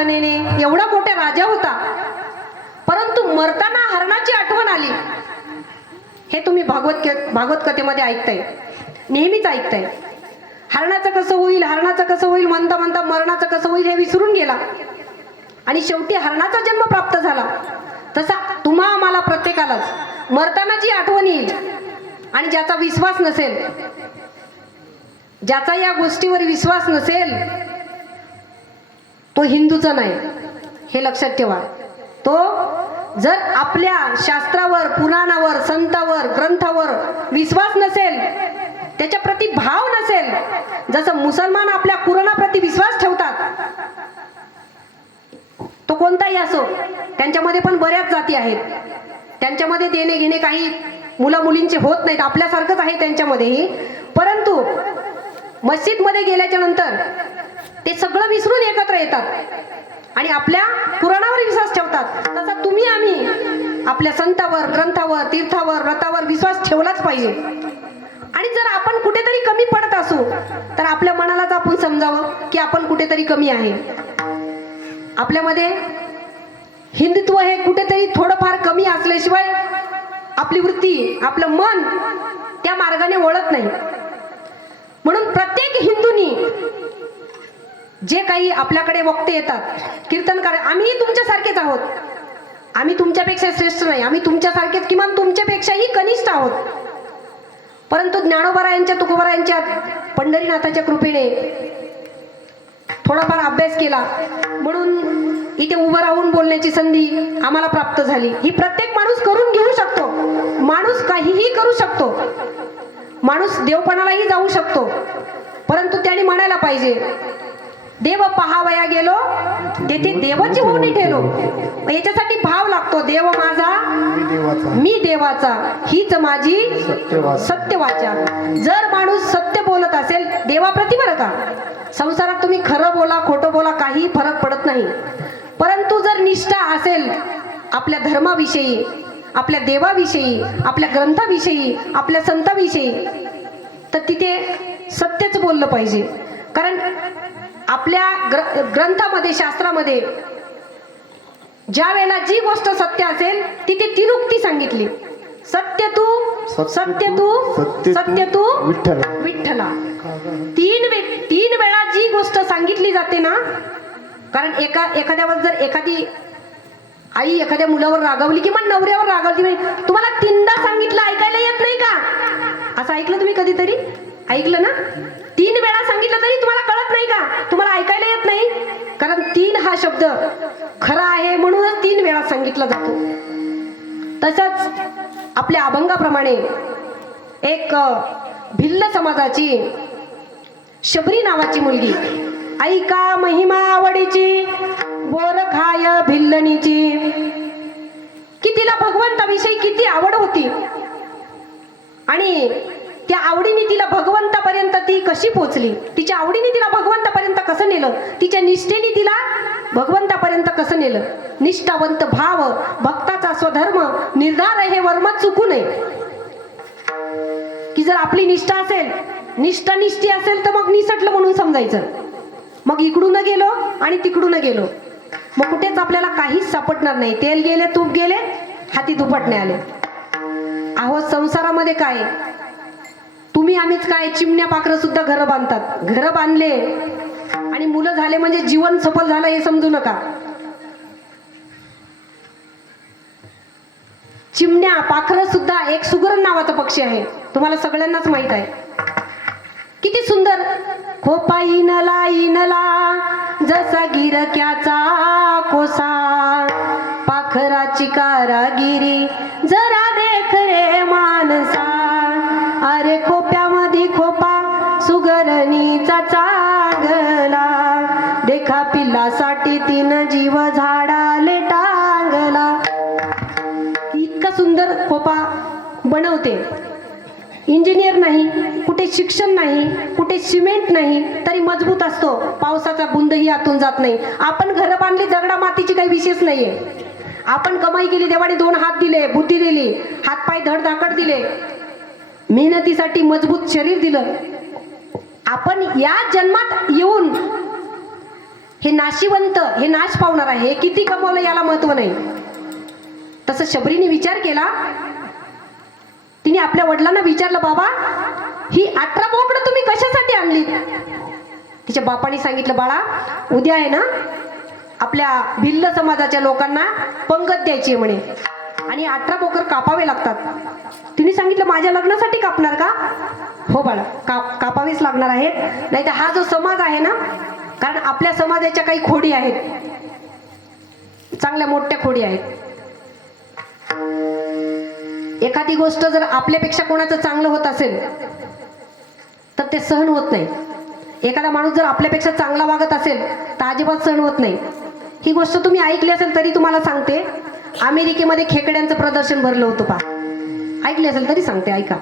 सिंहासनेने एवढा मोठा राजा होता, परंतु मरताना हरणाची आठवण आली. हे तुम्ही भागवत कथेमध्ये ऐकताय, नेहमीच ऐकताय. हरणाचं कसं होईल, हरणाचं कसं होईल म्हणता म्हणता मरणाचं कसं होईल हे विसरून गेला आणि शेवटी हरणाचा जन्म प्राप्त झाला. तसा तुम्हा आम्हाला प्रत्येकालाच मरताना जी आठवण येईल आणि ज्याचा विश्वास नसेल, ज्याचा या गोष्टीवर विश्वास नसेल, तो हिंदूचा नाही, हे लक्षात ठेवा. तो जर आपल्या शास्त्रावर, पुराणावर, संतावर, ग्रंथावर विश्वास नसेल, त्याच्या प्रति भाव नसेल, जसं मुसलमान आपल्या कुराणाप्रती विश्वास ठेवतात, तो कोणताही असो, त्यांच्यामध्ये पण बऱ्याच जाती आहेत, त्यांच्यामध्ये देणे घेणे काही मुला मुलींचे होत नाहीत, आपल्यासारखंच आहे त्यांच्यामध्येही. परंतु मस्जिदमध्ये गेल्याच्या नंतर ते सगळं विसरून एकत्र येतात आणि आपल्या पुराणावर विश्वास ठेवतात. तसा तुम्ही आम्ही आपल्या संतावर, ग्रंथावर, तीर्थावर, व्रतावर विश्वास ठेवलाच पाहिजे. आणि जर आपण कुठेतरी कमी पडत असू तर आपल्या मनालाच आपण समजावं की आपण कुठेतरी कमी आहे. आपल्यामध्ये हिंदुत्व हे कुठेतरी थोडंफार कमी असल्याशिवाय आपली वृत्ती, आपलं मन त्या मार्गाने वळत नाही. म्हणून प्रत्येक हिंदूंनी जे काही आपल्याकडे वक्ते येतात, कीर्तनकार, आम्ही तुमच्यासारखेच आहोत, आम्ही तुमच्यापेक्षा श्रेष्ठ नाही, आम्ही तुमच्यासारखेच किमान तुमच्यापेक्षाही कनिष्ठ आहोत. परंतु ज्ञानोबारायांच्या, तुकोबारायांच्या, पंढरीनाथाच्या कृपेने थोडाफार अभ्यास केला म्हणून इथे उभं राहून बोलण्याची संधी आम्हाला प्राप्त झाली. ही प्रत्येक माणूस करून घेऊ शकतो, माणूस काहीही करू शकतो, माणूस देवपणालाही जाऊ शकतो, परंतु त्याने म्हणायला पाहिजे, देव पहावया गेलो तेथे देवाची होणी ठेलो. याच्यासाठी भाव लागतो, देव माझा मी देवाचा, हीच माझी सत्यवाचा. जर माणूस सत्य बोलत असेल देवाप्रती, बरं का, संसारात तुम्ही खरं बोला, खोटं बोला, काही फरक पडत नाही, परंतु जर निष्ठा असेल आपल्या धर्माविषयी, आपल्या देवाविषयी, आपल्या ग्रंथाविषयी, आपल्या संताविषयी, तर तिथे सत्यच बोललं पाहिजे. कारण आपल्या ग्रंथामध्ये, शास्त्रामध्ये ज्या वेळेला जी गोष्ट सत्य असेल तिथे तिरुक्ती सांगितली, सत्य तू सत्य तू विठ्ठला. तीन वेळा जी गोष्ट सांगितली जाते ना, कारण एखाद्यावर जर एखादी आई एखाद्या मुलावर रागावली किंवा नवऱ्यावर रागावली, तुम्हाला तीनदा सांगितलं ऐकायला येत नाही का? असं ऐकलं तुम्ही कधीतरी? ऐकलं ना? 3 वेळा सांगितलं तरी तुम्हाला कळत नाही का? तुम्हाला ऐकायला येत नाही? कारण 3 हा शब्द खरा आहे म्हणूनच 3 वेळा सांगितला जातो. तसंच आपल्या अभंगाप्रमाणे एक भिल्ल समाजाची शबरी नावाची मुलगी, ऐका महिमा आवडीची बोर खाय भिल्लनीची, की तिला भगवंताविषयी किती आवड होती आणि त्या आवडीने तिला भगवंतापर्यंत ती कशी पोचली, तिच्या आवडीने तिला भगवंतापर्यंत कसं नेलं, तिच्या निष्ठेने तिला भगवंतापर्यंत कसं नेलं. निष्ठावंत भाव, भक्ताचा स्वधर्म, निर्धार हे वर्म चुकू नये. की जर आपली निष्ठा असेल, निष्ठी असेल तर मग निसटलं म्हणून समजायचं, मग इकडून गेलो आणि तिकडून गेलो, मग कुठेच आपल्याला काहीच सापडणार नाही. तेल गेले, तूप गेले, हाती दुपटणे आले. अहो संसारामध्ये काय, तुम्ही आम्हीच काय, चिमण्या पाखरं सुद्धा घरं बांधतात. घरं बांधले आणि मुलं झाले म्हणजे जीवन सफल झालं हे समजू नका. चिमण्या पाखरं सुद्धा एक सुगरण नावाचा पक्षी आहे, तुम्हाला सगळ्यांनाच माहित आहे. किती सुंदर, खोपा इनला इनला जसा गिरक्याचा कोसा, पाखराची कारागिरी जरा देख रे मानसा. अरे खोप्यामध्ये खोपा सुगरणीचा चांगला, देखा पिल्लासाठी 3 जीव झाडाले टांगला. इतका सुंदर खोपा बनवते. इंजिनियर नाही, कुठे शिक्षण नाही, कुठे सिमेंट नाही, तरी मजबूत असतो, पावसाचा बुंदही आतून जात नाही. आपण घरं बांधली दगडा मातीची काही विशेष नाहीये. आपण कमाई केली, देवाने 2 हात दिले, बुद्धी दिली, हातपाय धडधाकट दिले, मेहनतीसाठी मजबूत शरीर दिलं. आपण या जन्मात येऊन हे नाशिवंत, हे नाश पावणार आहे, हे किती कमवलं याला महत्व नाही. तसं शबरीने विचार केला. तिने आपल्या वडिलांना विचारलं, बाबा ही 18 बोकडं तुम्ही कशासाठी आणली? तिच्या बापाने सांगितलं, बाळा उद्या आहे ना आपल्या भिल्ल समाजाच्या लोकांना पंगत द्यायची आहे म्हणे आणि 18 बोकड कापावे लागतात. तिने सांगितलं, माझ्या लग्नासाठी कापणार का? हो बाळा, कापावेच लागणार आहेत. नाही तर हा जो समाज आहे ना, कारण आपल्या समाजाच्या काही खोडी आहेत, चांगल्या मोठ्या खोडी आहेत. एखादी गोष्ट जर आपल्यापेक्षा कोणाचं चांगलं होत असेल तर ते सहन होत नाही. एखादा माणूस जर आपल्यापेक्षा चांगला वागत असेल तर अजिबात सहन होत नाही. ही गोष्ट तुम्ही ऐकली असेल तरी तुम्हाला सांगते. अमेरिकेमध्ये खेकड्यांचं प्रदर्शन भरलं होतं पहा, ऐकले असेल तरी सांगते, ऐका.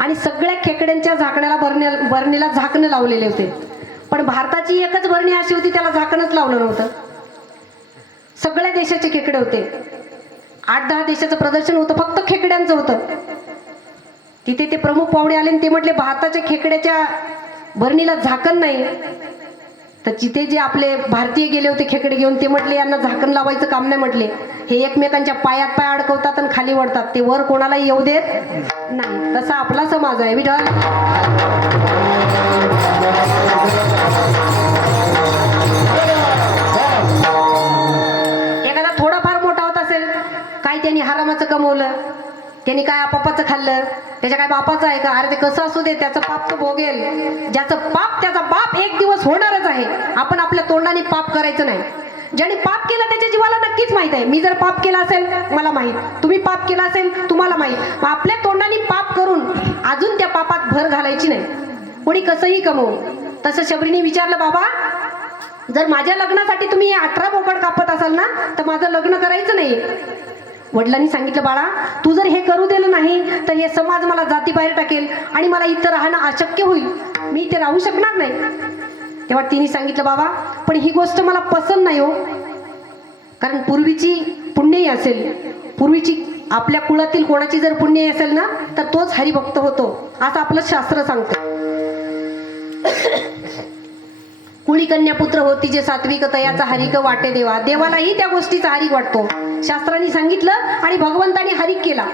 आणि सगळ्या खेकड्यांच्या झाकण्याला बरणीला झाकणं लावलेले होते, पण भारताची एकच बरणी अशी होती त्याला झाकणच लावलं नव्हतं. सगळ्या देशाचे खेकडे होते. 8-10 देशाचं प्रदर्शन होतं, फक्त खेकड्यांचं होतं. तिथे ते प्रमुख पाहुणे आले आणि ते म्हटले, भारताच्या खेकड्याच्या बरणीला झाकण नाही. तर जिथे जे आपले भारतीय गेले होते खेकडे घेऊन, ते म्हटले यांना झाकण लावायचं काम नाही. म्हटले हे एकमेकांच्या पायात पाय अडकवतात आणि खाली वळतात, ते वर कोणालाही येऊ देत नाही. तसा आपला समाज आहे. विठ्ठल एखादा थोडाफार मोठा होत असेल, काय त्यांनी हरामाचं कमवलं, त्यांनी काय आपापाचं खाल्लं, त्याच्या काय बापाचं आहे का? अरे ते कसं असू दे, त्याचं पाप तो भोगेल. ज्याचं पाप त्याचा बाप एक दिवस होणारच आहे. आपण आपल्या तोंडाने पाप करायचं नाही. ज्याने पाप केलं त्याच्या जीवाला नक्कीच माहित आहे. मी जर पाप केला असेल मला माहित, तुम्ही पाप केला असेल तुम्हाला माहित. आपल्या तोंडाने पाप करून अजून त्या पापात भर घालायची नाही. कोणी कसंही कमवू. तसं शबरीने विचारलं, बाबा जर माझ्या लग्नासाठी तुम्ही 18 बोकड कापत असाल ना तर माझं लग्न करायचं नाही. वडिलांनी सांगितलं, बाळा तू जर हे करू दिलं नाही तर हे समाज मला जातीबाहेर टाकेल आणि मला इथं राहणं अशक्य होईल, मी इथे राहू शकणार नाही. तेव्हा तिने सांगितलं, बाबा पण ही गोष्ट मला पसंत नाही हो, कारण पूर्वीची पुण्यही असेल, पूर्वीची आपल्या कुळातील कोणाची जर पुण्य असेल ना तर तोच हरिभक्त होतो, असं आपलं शास्त्र सांगतं. कुळी कन्या पुत्र होती जे सात्विक तयाचा हरिक वाटे देवा. देवालाही त्या गोष्टीचा हरिक वाटतो. शास्त्रांनी सांगितलं आणि भगवंतानी हरिक केला.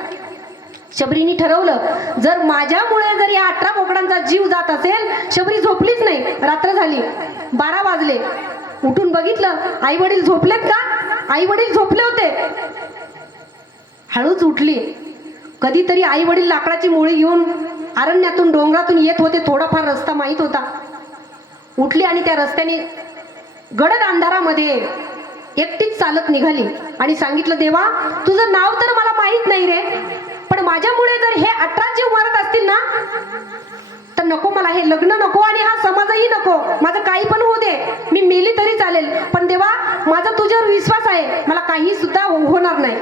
शबरीने ठरवलं, जर माझ्यामुळे जर या 18 बोकडांचा जीव जात असेल. शबरी झोपलीच नाही. रात्र झाली, 12 वाजले. उठून बघितलं, आई वडील झोपलेत का? आई वडील झोपले होते. हळूच उठली. कधीतरी आई वडील लाकडाची मुळी घेऊन अरण्यातून डोंगरातून येत होते, थोडाफार रस्ता माहीत होता. उठली आणि त्या रस्त्याने गडद अंधारामध्ये एकटीच चालत निघाली आणि सांगितलं, देवा तुझं नाव तर मला माहित नाही रे, पण माझ्यामुळे जर हे 18 जीव मरत असतील ना तर नको, मला हे लग्न नको आणि हा समाजही नको. माझं काही पण होऊ दे, मी मेली तरी चालेल, पण देवा माझा तुझ्यावर विश्वास आहे, मला काही सुद्धा होणार नाही.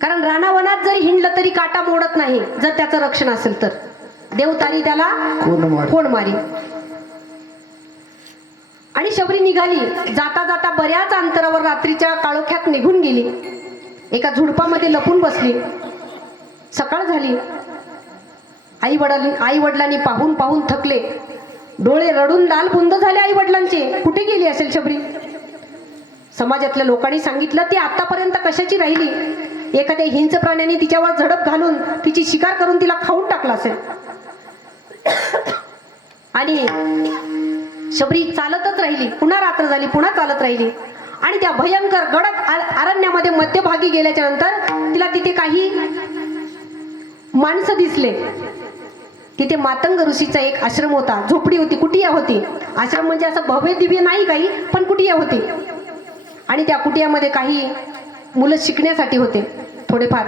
कारण रानावनात जरी हिंडलं तरी काटा मोडत नाही जर त्याचं रक्षण असेल तर. देवतारी त्याला कोण मारी. आणि शबरी निघाली. जाता जाता बऱ्याच अंतरावर रात्रीच्या काळोख्यात निघून गेली. एका झुडपामध्ये लपून बसली. सकाळ झाली. आई वडिलांनी पाहून पाहून थकले. डोळे रडून लाल बुंद झाले आई वडिलांचे. कुठे गेली असेल शबरी? समाजातल्या लोकांनी सांगितलं, ती आतापर्यंत कशाची राहिली? एखाद्या हिंस्र प्राण्याने तिच्यावर झडप घालून तिची शिकार करून तिला खाऊन टाकला असेल. आणि शबरी चालतच राहिली. पुन्हा रात्र झाली, पुन्हा चालत राहिली. आणि त्या भयंकर गडद अरण्यामध्ये मध्यभागी गेल्याच्या नंतर तिला तिथे काही माणसं दिसले. तिथे मातंग ऋषीचा एक आश्रम होता. झोपडी होती, कुटिया होती. आश्रम म्हणजे असं भव्य दिव्य नाही काही, पण कुटिया होती. आणि त्या कुटियामध्ये काही मुलं शिकण्यासाठी होते थोडेफार.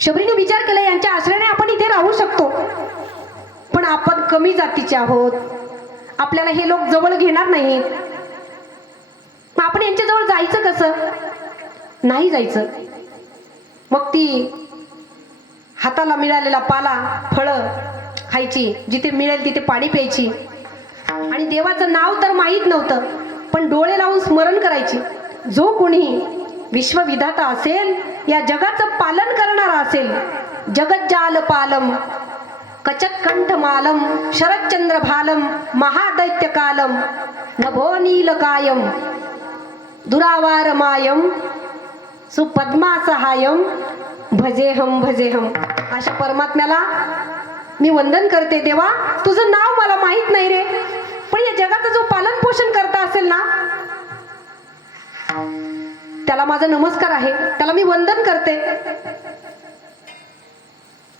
शबरीने विचार केला, यांच्या आश्रयाने आपण इथे राहू शकतो, पण आपण कमी जातीचे आहोत, आपल्याला हे लोक जवळ घेणार नाहीत. मग आपण यांच्या जवळ जायचं कसं? नाही जायचं. मग ती हाताला मिळालेला पाला फळं खायची, जिथे मिळेल तिथे पाणी प्यायची. आणि देवाचं नाव तर माहीत नव्हतं, पण डोळे लावून स्मरण करायची. जो कोणी विश्वविधाता असेल, या जगाचं पालन करणारा असेल, जगज्जाल पालम, कचत्कंठमालं शरच्चंद्रभालं महादैत्यकालं नभोनीलकायं दुरावारमायं सुपद्मासहायं भजेहम भजेहम. अशा परमात्म्याला मी वंदन करते. देवा, तुझं नाव मला माहित नाही रे, पण या जगाचं जो पालन पोषण करता असेल ना, त्याला माझा नमस्कार आहे, त्याला मी वंदन करते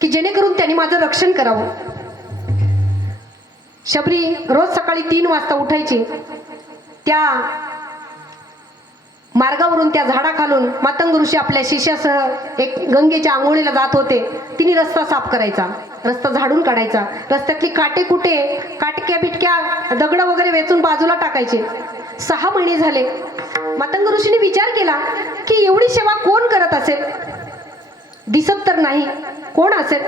की जेणेकरून त्यांनी माझं रक्षण करावं. शबरी रोज सकाळी 3 वाजता उठायची. त्या मार्गावरून, त्या झाडाखालून मातंग ऋषी आपल्या शिष्यासह एक गंगेच्या आंघोळीला जात होते. तिने रस्ता साफ करायचा, रस्ता झाडून काढायचा, रस्त्यातली काटे कुटे, काटक्या बिटक्या दगड वगैरे वेचून बाजूला टाकायचे. 6 महिने झाले. मातंग ऋषीने विचार केला की एवढी सेवा कोण करत असेल, दिसत तर नाही, कोण असेल.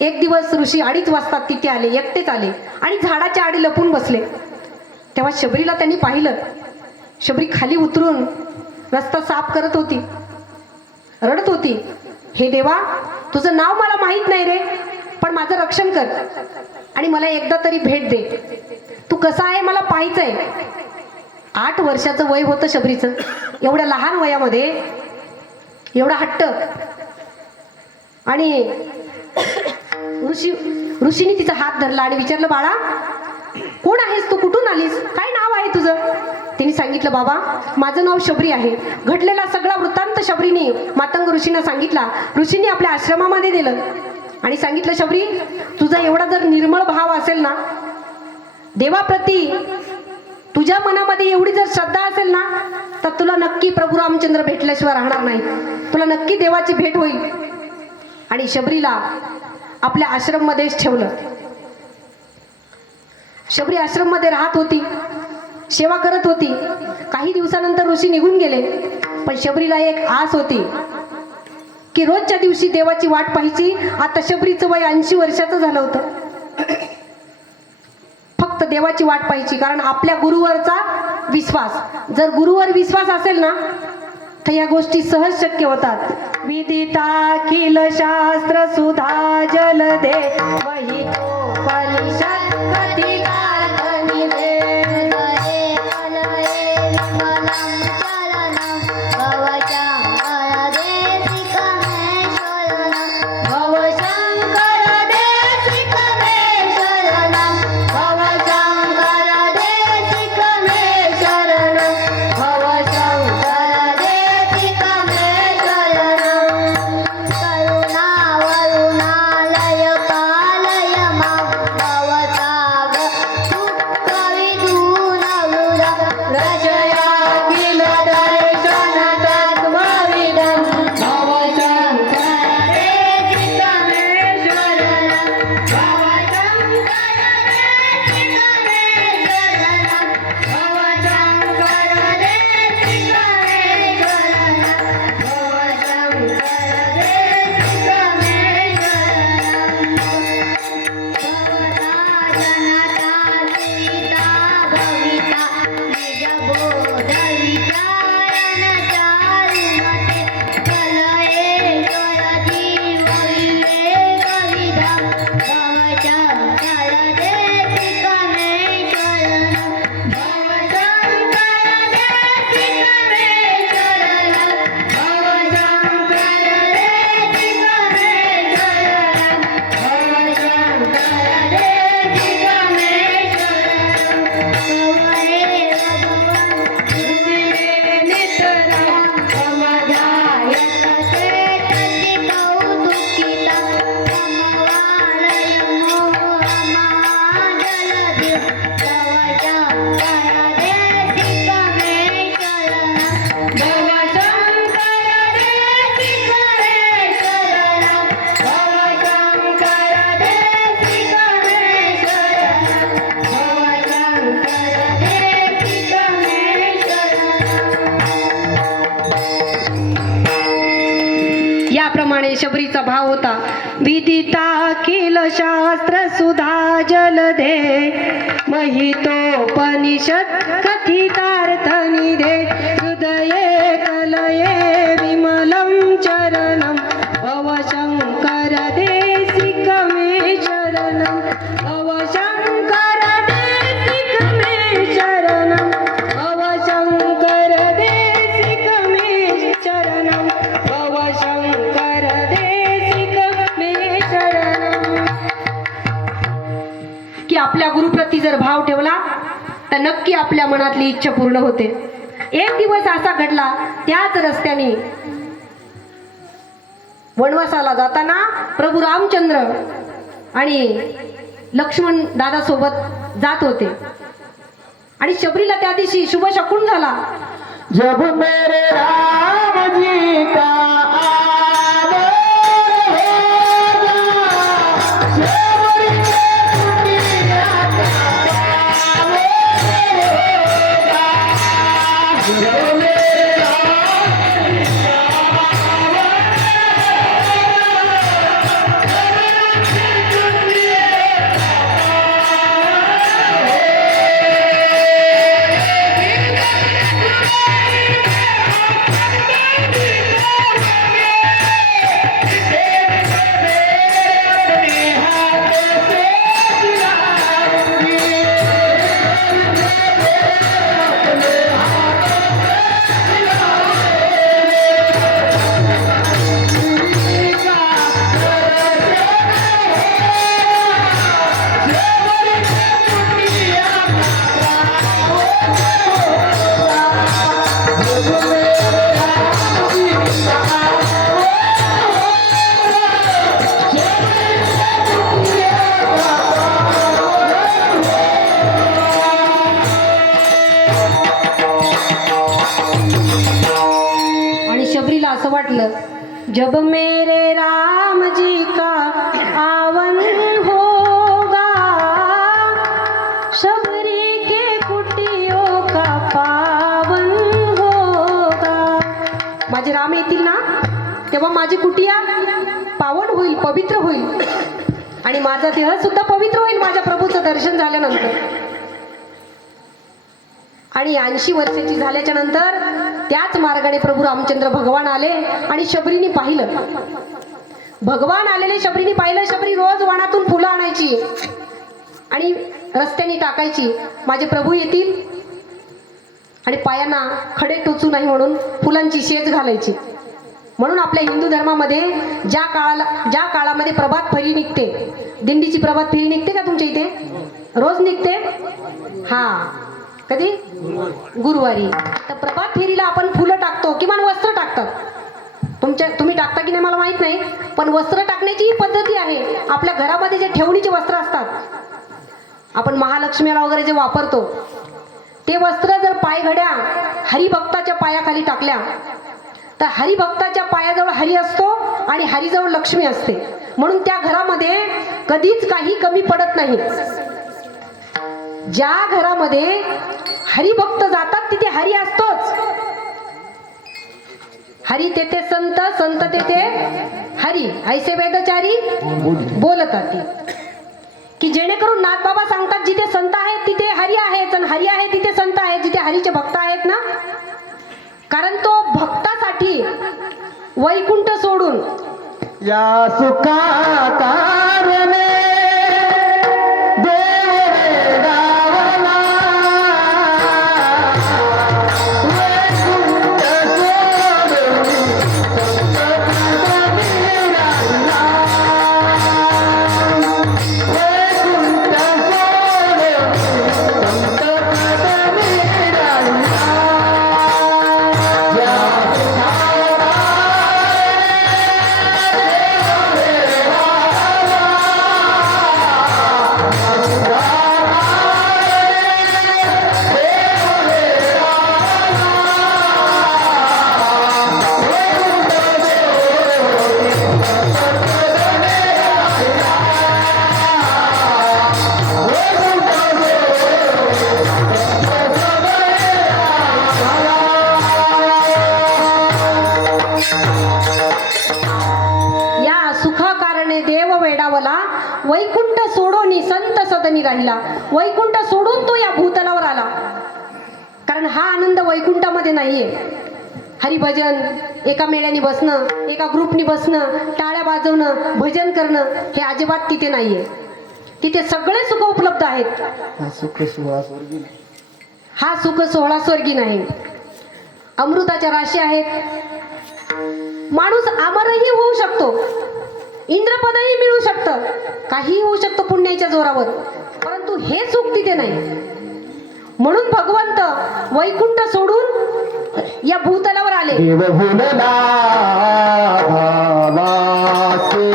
एक दिवस ऋषी 2:30 वाजता तिथे आले, एकटेच आले आणि झाडाच्या आडी लपून बसले. तेव्हा शबरीला त्यांनी पाहिलं. शबरी खाली उतरून रस्ता साफ करत होती, रडत होती. हे देवा, तुझं नाव मला माहित नाही रे, पण माझं रक्षण कर आणि मला एकदा तरी भेट दे. तू कसा आहे मला पाहायचंय. 8 वर्षाचं वय होतं शबरीचं. एवढ्या लहान वयामध्ये एवढा हट्ट. आणि ऋषीने तिचा हात धरला आणि विचारलं, बाळा कोण आहेस तू, कुठून आलीस, काय नाव आहे तुझं. तिने सांगितलं, बाबा माझं नाव शबरी आहे. घडलेला सगळा वृत्तांत शबरीने मातंग ऋषींना सांगितला. ऋषींनी आपल्या आश्रमामध्ये दिलं आणि सांगितलं, शबरी तुझा एवढा जर निर्मळ भाव असेल ना, देवाप्रती तुझ्या मनामध्ये एवढी जर श्रद्धा असेल ना, तर तुला नक्की प्रभू रामचंद्र भेटल्याशिवाय राहणार नाही, तुला नक्की देवाची भेट होईल. आणि शबरीला आपल्या आश्रम मध्येच ठेवलं. शबरी आश्रम मध्ये राहत होती, सेवा करत होती. काही दिवसानंतर ऋषी निघून गेले. पण शबरीला एक आस होती की रोजच्या दिवशी देवाची वाट पाहायची. आता शबरीचं वय 80 वर्षाचं झालं होतं. फक्त देवाची वाट पाहायची, कारण आपल्या गुरुवरचा विश्वास, जर गुरुवर विश्वास असेल ना, तर या गोष्टी सहज शक्य होतात. विदिता अखिल शास्त्र सुधा जलदे वहितोपनिषद कथिता धनिदे. याप्रमाणे शबरीचा भाव होता. विदिता अखिल शास्त्र सुधा जलदे महितोपनिषद कथितार्थ निधे. हृदये कलये विमलं चरणं भवशंकर देशिकमे जर भाव ठेवला तर नक्की आपल्या मनातली इच्छा पूर्ण होते. एक दिवस असा घडला, त्याच रस्त्याने वनवासाला जाताना प्रभू रामचंद्र आणि लक्ष्मण दादा सोबत जात होते आणि शबरीला त्या दिवशी शुभ शकून झाला. जब मेरे राम जी का शबरीला असं वाटलं, जब मेरे राम जी का आवन होगा, शबरी के कुटियों का पावन होगा. माझे राम येतील ना तेव्हा माझी कुटिया पावन होईल, पवित्र होईल आणि माझा देह सुद्धा पवित्र होईल माझ्या प्रभूचं दर्शन झाल्यानंतर. आणि 80 वर्षाची झाल्याच्या नंतर त्याच मार्गाने प्रभू रामचंद्र भगवान आले आणि शबरीने पाहिलं. भगवान आलेले शबरीने पाहिलं. शबरी रोज वनातून फुलं आणायची आणि रस्त्याने टाकायची. माझे प्रभू येतील आणि पायांना खडे टोचू नाही म्हणून फुलांची शेज घालायची. म्हणून आपल्या हिंदू धर्मामध्ये ज्या काळामध्ये प्रभात फेरी निघते, दिंडीची प्रभात फेरी निघते का तुमच्या इथे? रोज निघते. हा, कधी? गुरुवारी. तर प्रभात फेरीला आपण फुलं टाकतो, किमान वस्त्र टाकतात. तुम्ही टाकता की नाही मला माहित नाही, पण वस्त्र टाकण्याची ही पद्धती आहे. आपल्या घरामध्ये जे ठेवणीचे वस्त्र असतात, आपण महालक्ष्मीला वगैरे जे वापरतो, ते वस्त्र जर पायघड्या हरिभक्ताच्या पायाखाली टाकल्या तर हरिभक्ताच्या पायाजवळ हरी असतो आणि हरीजवळ लक्ष्मी असते. म्हणून त्या घरामध्ये कधीच काही कमी पडत नाही. ज्या घरामध्ये हरिभक्त जातात तिथे हरी असतोच. हरी तेथे संत, संत तेथे हरी, ऐसे वेदचारी बोलतात. की जेणेकरून नाथबाबा सांगतात, जिथे संत आहेत तिथे हरी आहेत आणि हरी आहे तिथे संत आहेत. जिथे हरीचे भक्त आहेत ना, कारण तो भक्तासाठी वैकुंठ सोडून या सुखा कारणे वैकुंठ सोडून संत सदनी राहिला. वैकुंठ सोडून तो या भूतलावर आला. कारण हा आनंद वैकुंठामध्ये नाहीये. हरिभजन, एका मेळ्याने बसणं, एका ग्रुपनी बसणं, टाळ्या वाजवणं, भजन करणं, हे अजिबात तिथे नाहीये. तिथे सगळे सुख उपलब्ध आहेत. हा सुख सोहळा स्वर्गी नाही. अमृताच्या राशी आहेत. माणूस अमरही होऊ शकतो, इंद्रपदही मिळू शकतं, काही होऊ शकतं पुण्याच्या जोरावर. परंतु परंतु हे सुख तिथे नाही. म्हणून भगवंत वैकुंठ सोडून या भूतलावर आले. देव भुलला भावाचे,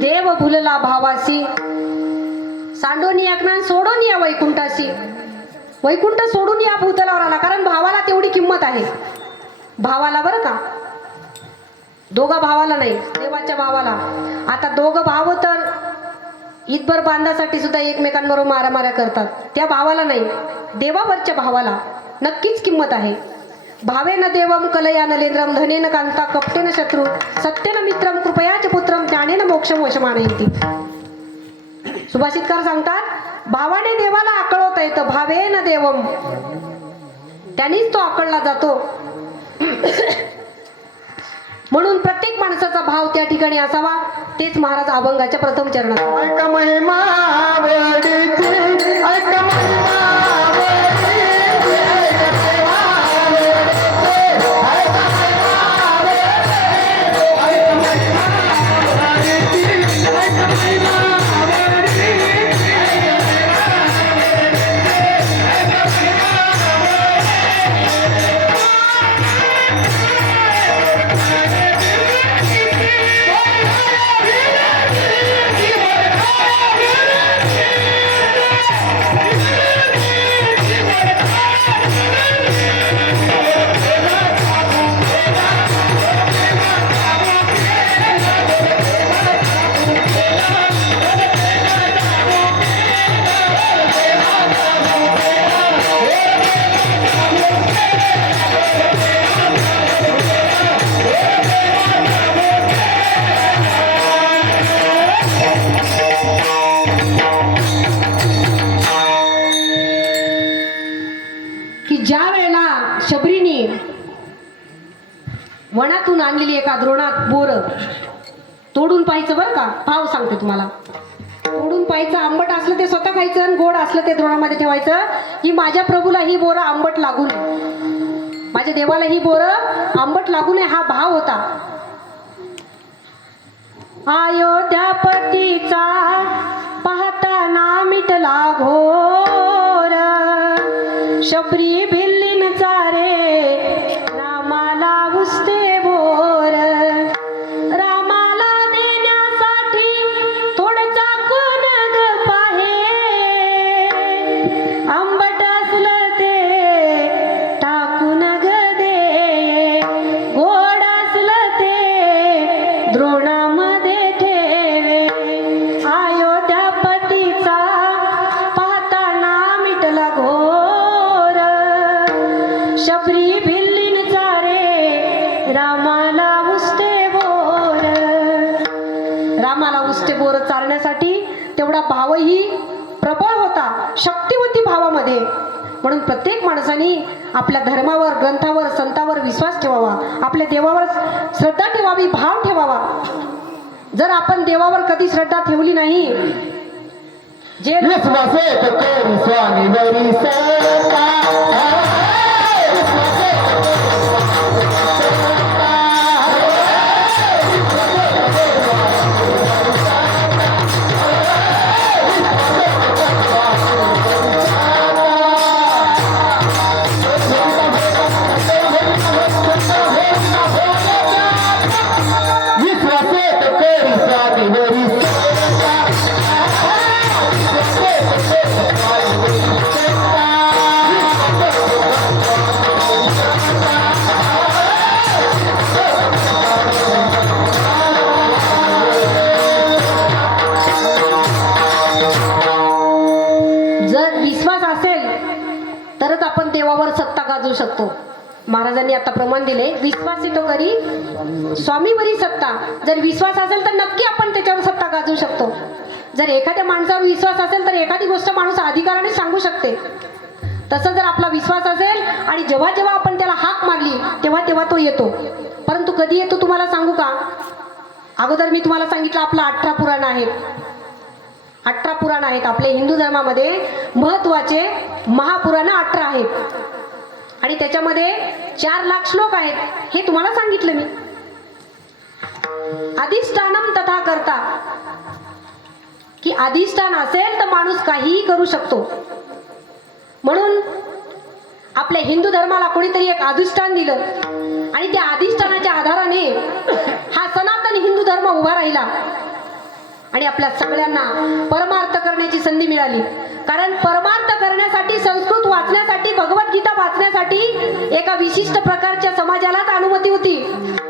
देव भुलला भावासी, सांडून या ज्ञान सोडून या वैकुंठाशी. वैकुंठ सोडून या भूतलावर आला, कारण भावाला तेवढी किंमत आहे. भावाला बरं का, दोघा भावाला नाही, देवाच्या भावाला. आता दोघं भाव तर ईदभर बांधासाठी सुद्धा एकमेकांबरोबर मारामाऱ्या करतात. त्या भावाला नाही, देवावरच्या भावाला नक्कीच किंमत आहे. भावेन देवम कलया नलेंद्रम धनेन कांता कपटेन शत्रू सत्येन मित्रम कृपयाच पुत्रम ज्ञानेन मोक्षम वशमानयती. सुभाषितकार सांगतात, भावाने देवाला आकळवता येतं. भावेन देवम, त्यांनीच तो आकळला जातो. म्हणून प्रत्येक माणसाचा भाव त्या ठिकाणी असावा. तेच महाराज अभंगाच्या प्रथम चरणात. ऐक महिमा वडीची, ऐक महिमा वनातून आणलेली एका द्रोणात बोर तोडून पाहायचं बरं का. भाव सांगते तुम्हाला, तोडून पाहायचं. आंबट असलं ते स्वतः खायचं आणि गोड असलं ते द्रोणामध्ये ठेवायचं, की माझ्या प्रभूला ही बोरं आंबट लागू नये, माझ्या देवाला ही बोरं आंबट लागू नये, हा भाव होता. अयोध्यापतीचा पाहताना मिटला घोर, शबरी भिल्लींचा रे रामाला उसते बोर. रामाला देण्यासाठी थोडचा कोण ग पाहे, आंबट असलं ते टाकून ग दे, गोड असलं ते द्रोणामध्ये ठेवे. अयोध्यापतीचा पाहताना मिटला घोर, ते बोरं चालण्यासाठी तेवढा भावही प्रबळ होता, शक्ती होती भावामध्ये. म्हणून प्रत्येक माणसाने आपल्या धर्मावर, ग्रंथावर, संतावर विश्वास ठेवावा, आपल्या देवावर श्रद्धा ठेवावी, भाव ठेवावा. जर आपण देवावर कधी श्रद्धा ठेवली नाही, जे विश्वासेत करी स्वामी वरी सत्ता. विश्वासेत करी स्वामी वरी जर विश्वास असेल तरच आपण देवावर सत्ता गाजवू शकतो. महाराजांनी आता प्रमाण दिले, विश्वासी तो करी स्वामीवरी सत्ता. जर विश्वास असेल तर नक्की आपण त्याच्यावर सत्ता गाजवू शकतो. जर एखाद्या माणसावर विश्वास असेल तर एखादी गोष्ट माणूस अधिकाराने सांगू शकते. तसं जर आपला विश्वास असेल आणि जेव्हा जेव्हा आपण त्याला हाक मारली तेव्हा तेव्हा तो येतो. परंतु कधी येतो तुम्हाला सांगू का? अगोदर मी तुम्हाला सांगितलं आपलं 18 पुराण आहेत. 18 पुराण आहेत आपल्या हिंदू धर्मामध्ये. महत्वाचे महापुराण 18 आहेत आणि त्याच्यामध्ये 4 लाख श्लोक आहेत. हे तुम्हाला सांगितलं मी. अधिष्ठानम तथा करता, की अधिष्ठान असेल तर माणूस काहीही करू शकतो. म्हणून आपल्या हिंदू धर्माला कोणीतरी एक अधिष्ठान दिलं आणि त्या अधिष्ठानाच्या आधाराने हा सनातन हिंदू धर्म उभा राहिला आणि आपल्या सगळ्यांना परमार्थ करण्याची संधी मिळाली. कारण परमार्थ करण्यासाठी, संस्कृत वाचण्यासाठी, भगवद्गीता वाचण्यासाठी एका विशिष्ट प्रकारच्या समाजालाच अनुमती होती,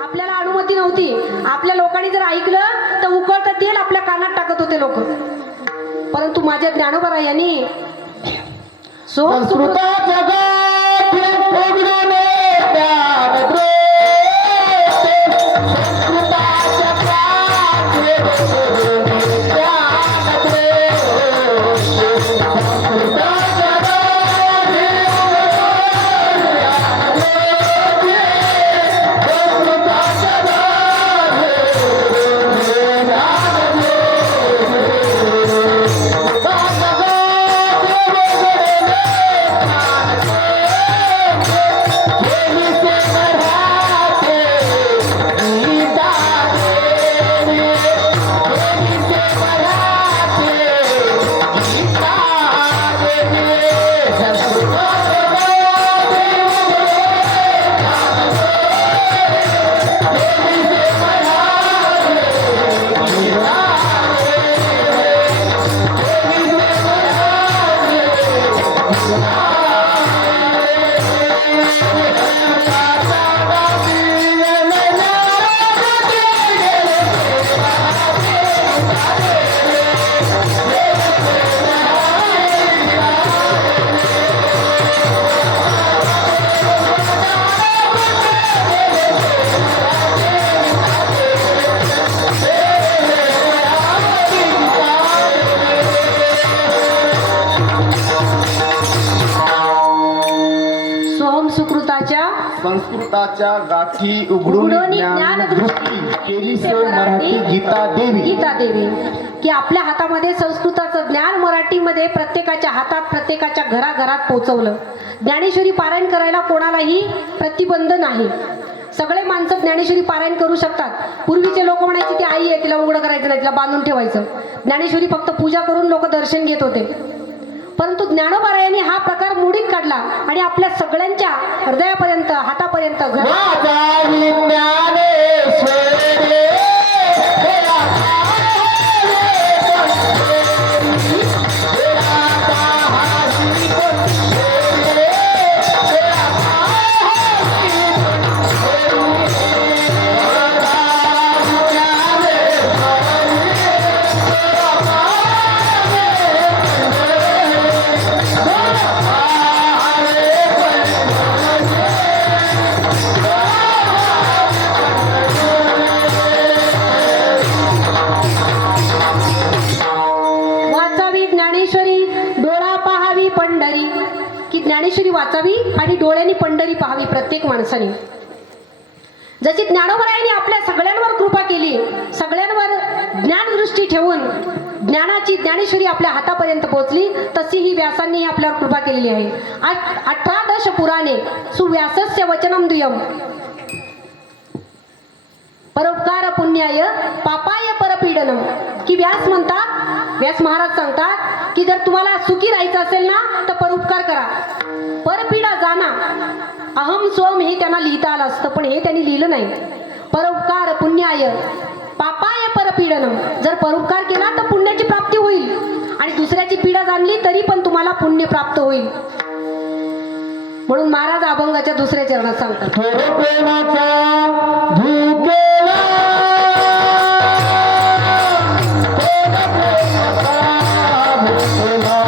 आपल्याला अनुमती नव्हती. आपल्या लोकांनी जर ऐकलं तर उकळतं तेल आपल्या कानात टाकत होते लोक. परंतु माझ्या ज्ञानोबा यांनी संस्कृताच्या गाठी उघडूने ज्ञानद्रोते. संस्कृताच्या गाठी उघडूने ज्ञानद्रोते. संस्कृताच्या गाठी उघडूने ज्ञानद्रोते. संस्कृताच्या गाठी उघडूने ज्ञानद्रोते. संस्कृताच्या गाठी उघडून ज्ञान दृष्टी केली से मराठी गीता देवी. गीता देवी, की आपल्या हातामध्ये संस्कृताचं ज्ञान मराठीमध्ये प्रत्येकाच्या हातात, प्रत्येकाच्या घराघरात पोहोचवलं. ज्ञानेश्वरी पारायण करायला कोणालाही प्रतिबंध नाही. सगळे माणसं ज्ञानेश्वरी पारायण करू शकतात. पूर्वीचे लोक म्हणायचे ती आई आहे, तिला उघडं करायचं नाही, तिला बांधून ठेवायचं. ज्ञानेश्वरी फक्त पूजा करून लोक दर्शन घेत होते. परंतु ज्ञानोबा यांनी हा प्रकार मोडीत काढला आणि आपल्या सगळ्यांच्या हृदयापर्यंत, हातापर्यंत वाचावी आणि डोळ्यांनी पंढरी पाहावी प्रत्येक माणसाने. जशी ज्ञानोबरायांनी आपल्या सगळ्यांवर कृपा केली, सगळ्यांवर ज्ञानदृष्टी ठेवून ज्ञानाची ज्ञानेश्वरी आपल्या हातापर्यंत पोहोचली, तशी ही व्यासांनी आपल्यावर कृपा केलेली आहे. 18 पुराणे सुव्यासस्य वचनम दुयम परोपकार पुण्याय पापाय परपीडनम. की व्यास म्हणतात, व्यास महाराज सांगतात की जर तुम्हाला सुखी राहायचं असेल ना तर परोपकार करा, परपीडा जाना. अहम स्वम हे त्यांना लिहिता आलं असतं, पण हे त्यांनी लिहिलं नाही. परोपकार पुण्याय पापाय परपीडनम. जर परोपकार केला तर पुण्याची प्राप्ती होईल आणि दुसऱ्याची पीडा जाणली तरी पण तुम्हाला पुण्य प्राप्त होईल. म्हणून महाराज अभंगाच्या दुसऱ्या चरणात सांगतात, थोडं प्रेमाचा धुकेला, थोडं प्रेमाचा धुकेला,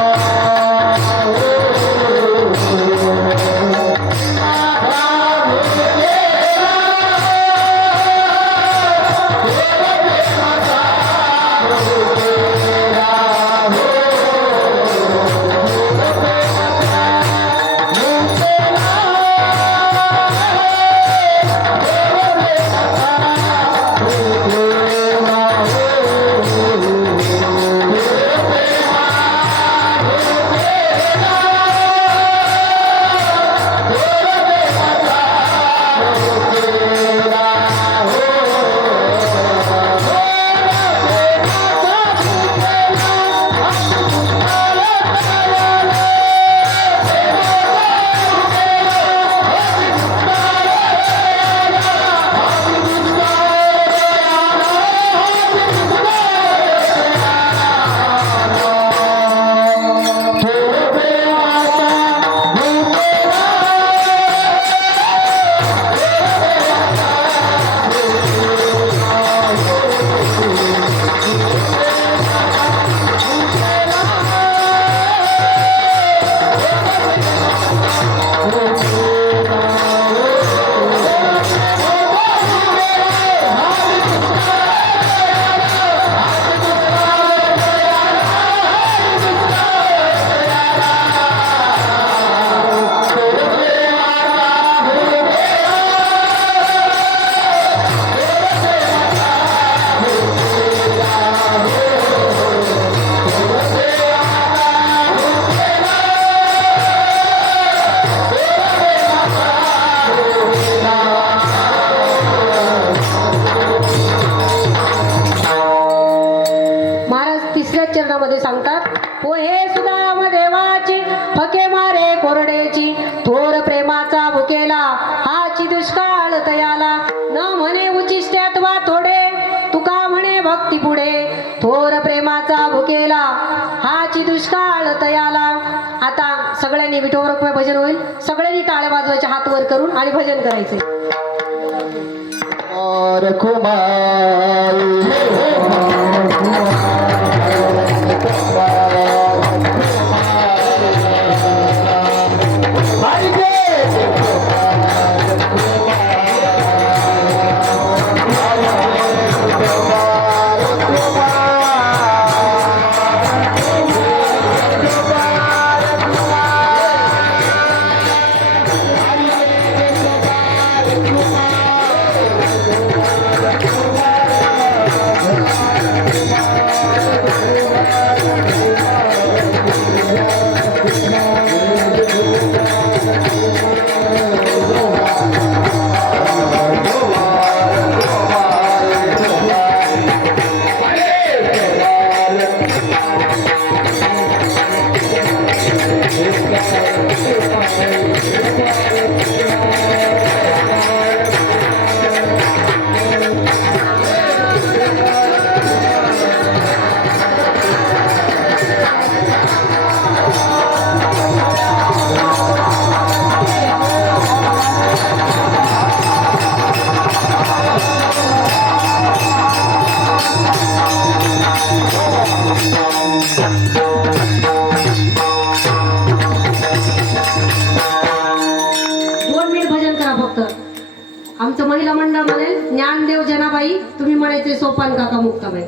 चरणामध्ये सांगतात, हो हे सुदाम देवाची फके मारे कोरडेची, थोर प्रेमाचा भुकेला हाची दुष्काळ तयाला. न म्हणे उचिष्ट्यात वा थोडे, तुका म्हणे भक्ती पुढे, थोर प्रेमाचा भुकेला हाची दुष्काळ तयाला. आता सगळ्यांनी विठोबा भजन होईल, सगळ्यांनी टाळ्या वाजवायचे हात वर करून आणि भजन करायचे. आमचं महिला मंडळ म्हणेल ज्ञानदेव जनाबाई, तुम्ही म्हणायचे सोपान काका मुक्ताबाई.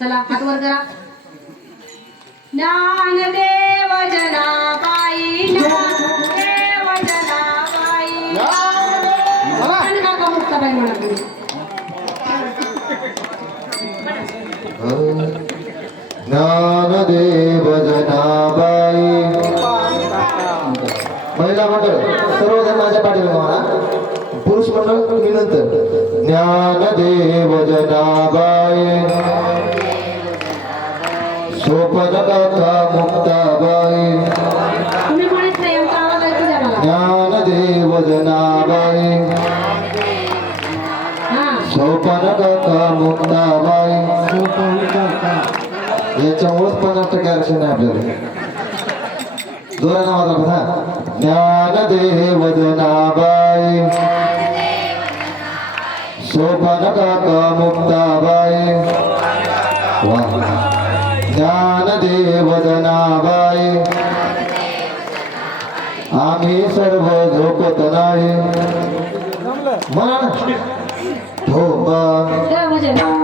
चला हात वर करा. ज्ञानदेव जनाबाई, ज्ञानदेव मुक्ताबाई म्हणा तुम्ही. ज्ञानदेव जनाबाई महिला मंडळ सर्वजण माझ्या पाठीमागे म्हणा. पुरुष मंडळ तुम्ही नंतर. ज्ञानदेव जनाबाई सोपन कथा मुक्ताबाई तुम्ही म्हणत नाही आमचा आवाज ऐकू द्या मला. ज्ञानदेव जनाबाई हा सोपन कथा मुक्ताबाई. याच्यामुळेच 50% आरक्षण आहे आपल्याला. जोरा नावाचा बघा. ज्ञानदेव जनाबाई सोपन काका मुक्ताबाई. वा. ज्ञानदेव जनाबाई आम्ही सर्व झोपत नाही म्हणा ना. हो जरा भजन.